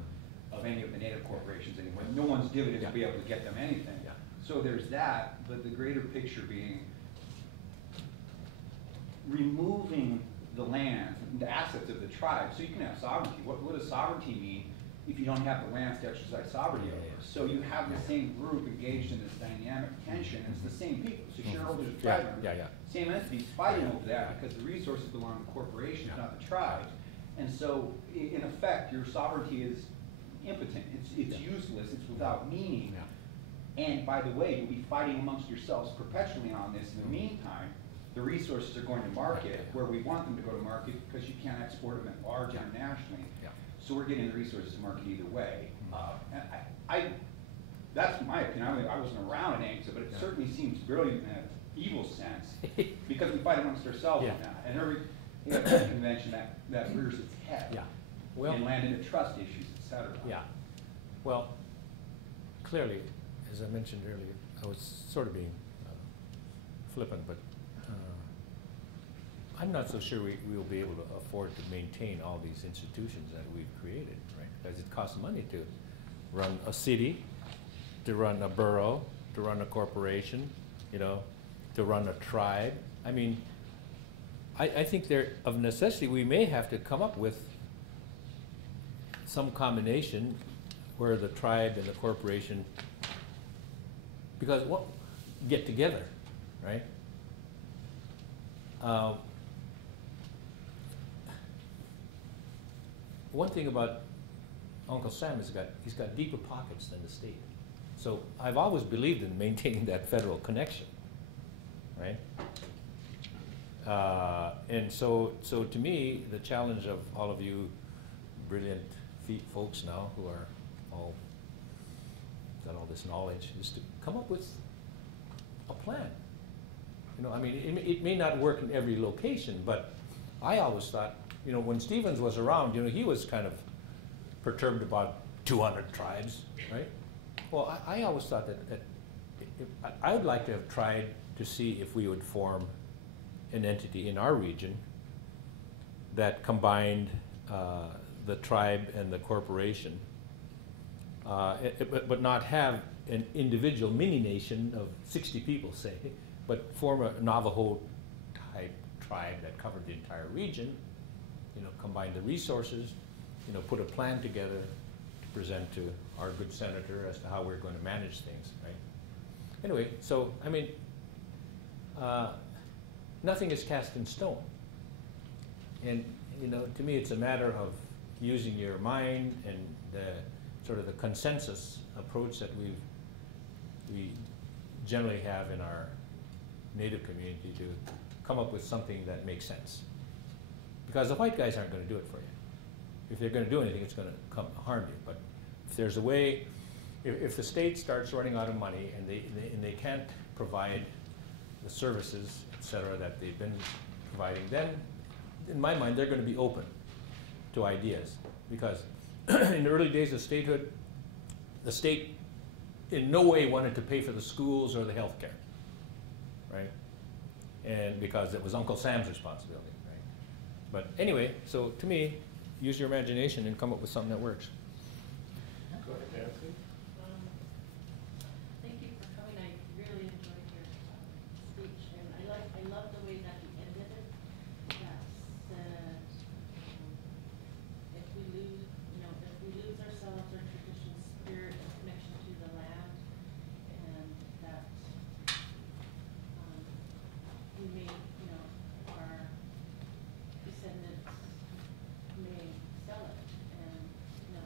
of any of the native corporations anymore? No one's dividends will be able to get them anything. Yeah. So there's that, but the greater picture being removing the land, the assets of the tribe, so you can have sovereignty. What does sovereignty mean if you don't have the lands to exercise sovereignty over? So you have the same group engaged in this dynamic tension, and it's the same people. So shareholders, tribe members, same entities fighting over that because the resources belong to the corporations, not the tribes. And so, in effect, your sovereignty is impotent. It's useless. It's without meaning. And by the way, you'll be fighting amongst yourselves perpetually on this. In the meantime, the resources are going to market where we want them to go to market because you can't export them at large internationally. So we're getting the resources to market either way. And that's my opinion. I wasn't around in ANELP, but it certainly seems brilliant in an evil sense because we fight amongst ourselves on that. And every convention that rears its head and land into trust issues, et cetera. Yeah. Well, clearly, as I mentioned earlier, I was sort of being flippant, but I'm not so sure we will be able to afford to maintain all these institutions that we've created, right? Because it costs money to run a city, to run a borough, to run a corporation, you know, to run a tribe. I mean, I think there, of necessity, we may have to come up with some combination where the tribe and the corporation, because what, get together, right? One thing about Uncle Sam is he's got deeper pockets than the state. So I've always believed in maintaining that federal connection, right? And so to me, the challenge of all of you brilliant folks now who are all got all this knowledge is to come up with a plan. You know, I mean, it may not work in every location, but I always thought, you know, when Stevens was around, you know, he was kind of perturbed about 200 tribes, right? Well, I always thought that I would like to have tried to see if we would form an entity in our region that combined the tribe and the corporation, but not have an individual mini nation of 60 people, say, but form a Navajo type tribe that covered the entire region, you know, combine the resources, you know, put a plan together to present to our good senator as to how we're going to manage things, right? Anyway, so, I mean, nothing is cast in stone. And, you know, to me it's a matter of using your mind and the sort of the consensus approach that we generally have in our Native community to come up with something that makes sense. Because the white guys aren't going to do it for you. If they're going to do anything, it's going to come harm you. But if there's a way, if the state starts running out of money and they can't provide the services, et cetera, that they've been providing, then in my mind they're going to be open to ideas. Because in the early days of statehood, the state in no way wanted to pay for the schools or the health care, right? And because it was Uncle Sam's responsibility, right? But anyway, so to me, use your imagination and come up with something that works. Go ahead, Nancy. Thank you for coming. I really enjoyed your speech, and I love the way that you ended it. That said, if we lose, you know, if we lose ourselves, our tradition, spirit, and connection to the land, and that we may, you know, our descendants may sell it, and you know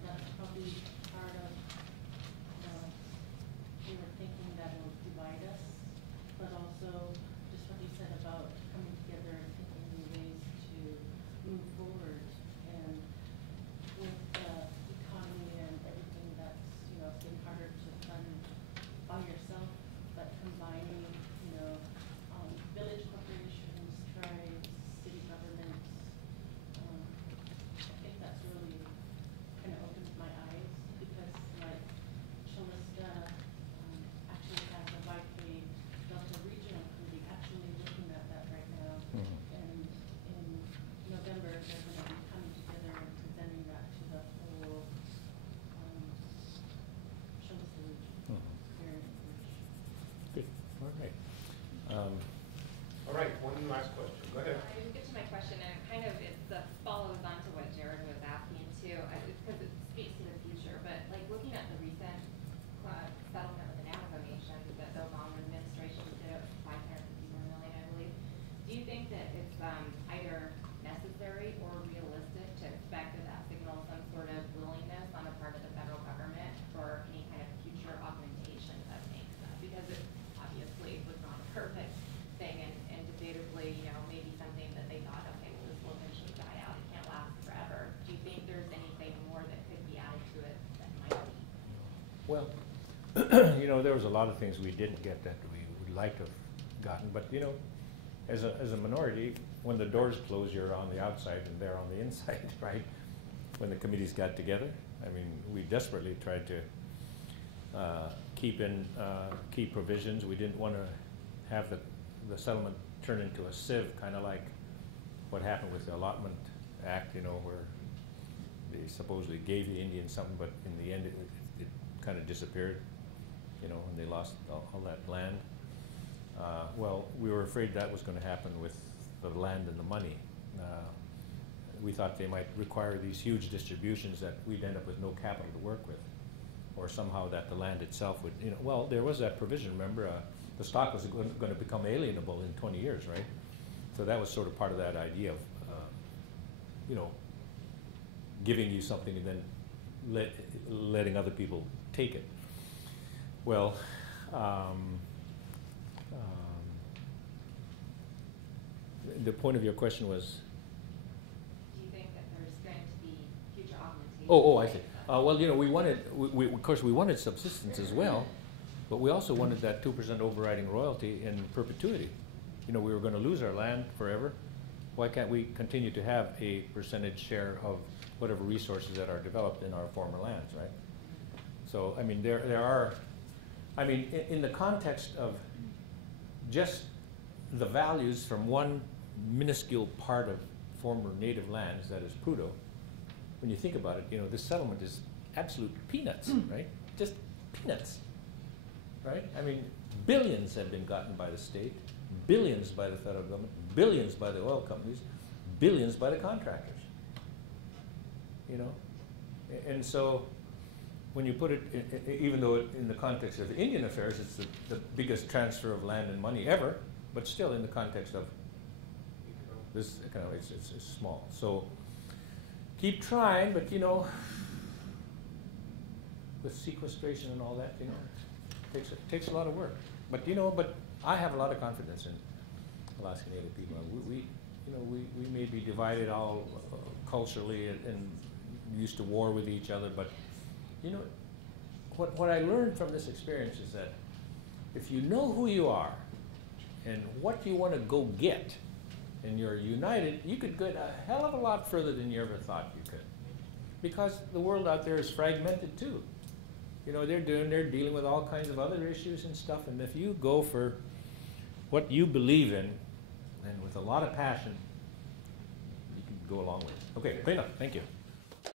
Well, you know, there was a lot of things we didn't get that we would like to have gotten, but you know, as a minority, when the doors close, you're on the outside and they're on the inside, right? When the committees got together, I mean, we desperately tried to keep in key provisions. We didn't want to have the settlement turn into a sieve, kind of like what happened with the Allotment Act, you know, where they supposedly gave the Indians something, but in the end it kind of disappeared, you know, and they lost all that land. Well, we were afraid that was going to happen with the land and the money. We thought they might require these huge distributions that we'd end up with no capital to work with, or somehow that the land itself would, you know, well, there was that provision, remember, the stock was going to become alienable in 20 years, right? So that was sort of part of that idea of, you know, giving you something and then letting other people take it. Well, the point of your question was? Do you think that there's going to be future augmentation? Oh, I see. Well, you know, we wanted, of course, we wanted subsistence as well, but we also wanted that 2% overriding royalty in perpetuity. You know, we were going to lose our land forever. Why can't we continue to have a percentage share of whatever resources that are developed in our former lands, right? So, I mean, there are, I mean, in the context of just the values from one minuscule part of former native lands, that is Prudhoe, when you think about it, you know, this settlement is absolute peanuts, right? Just peanuts, right? I mean, billions have been gotten by the state, billions by the federal government, billions by the oil companies, billions by the contractors, you know? And so, when you put it, even though in the context of Indian affairs, it's the biggest transfer of land and money ever, but still in the context of this economy, it's small. So keep trying, but you know, with sequestration and all that, you know, takes a lot of work. But you know, but I have a lot of confidence in Alaskan Native people. We may be divided all culturally and used to war with each other, but you know, what I learned from this experience is that if you know who you are and what you want to go get, and you're united, you could get a hell of a lot further than you ever thought you could. Because the world out there is fragmented too. You know, they're dealing with all kinds of other issues and stuff, and if you go for what you believe in, and with a lot of passion, you can go a long way. Okay, clean up, thank you.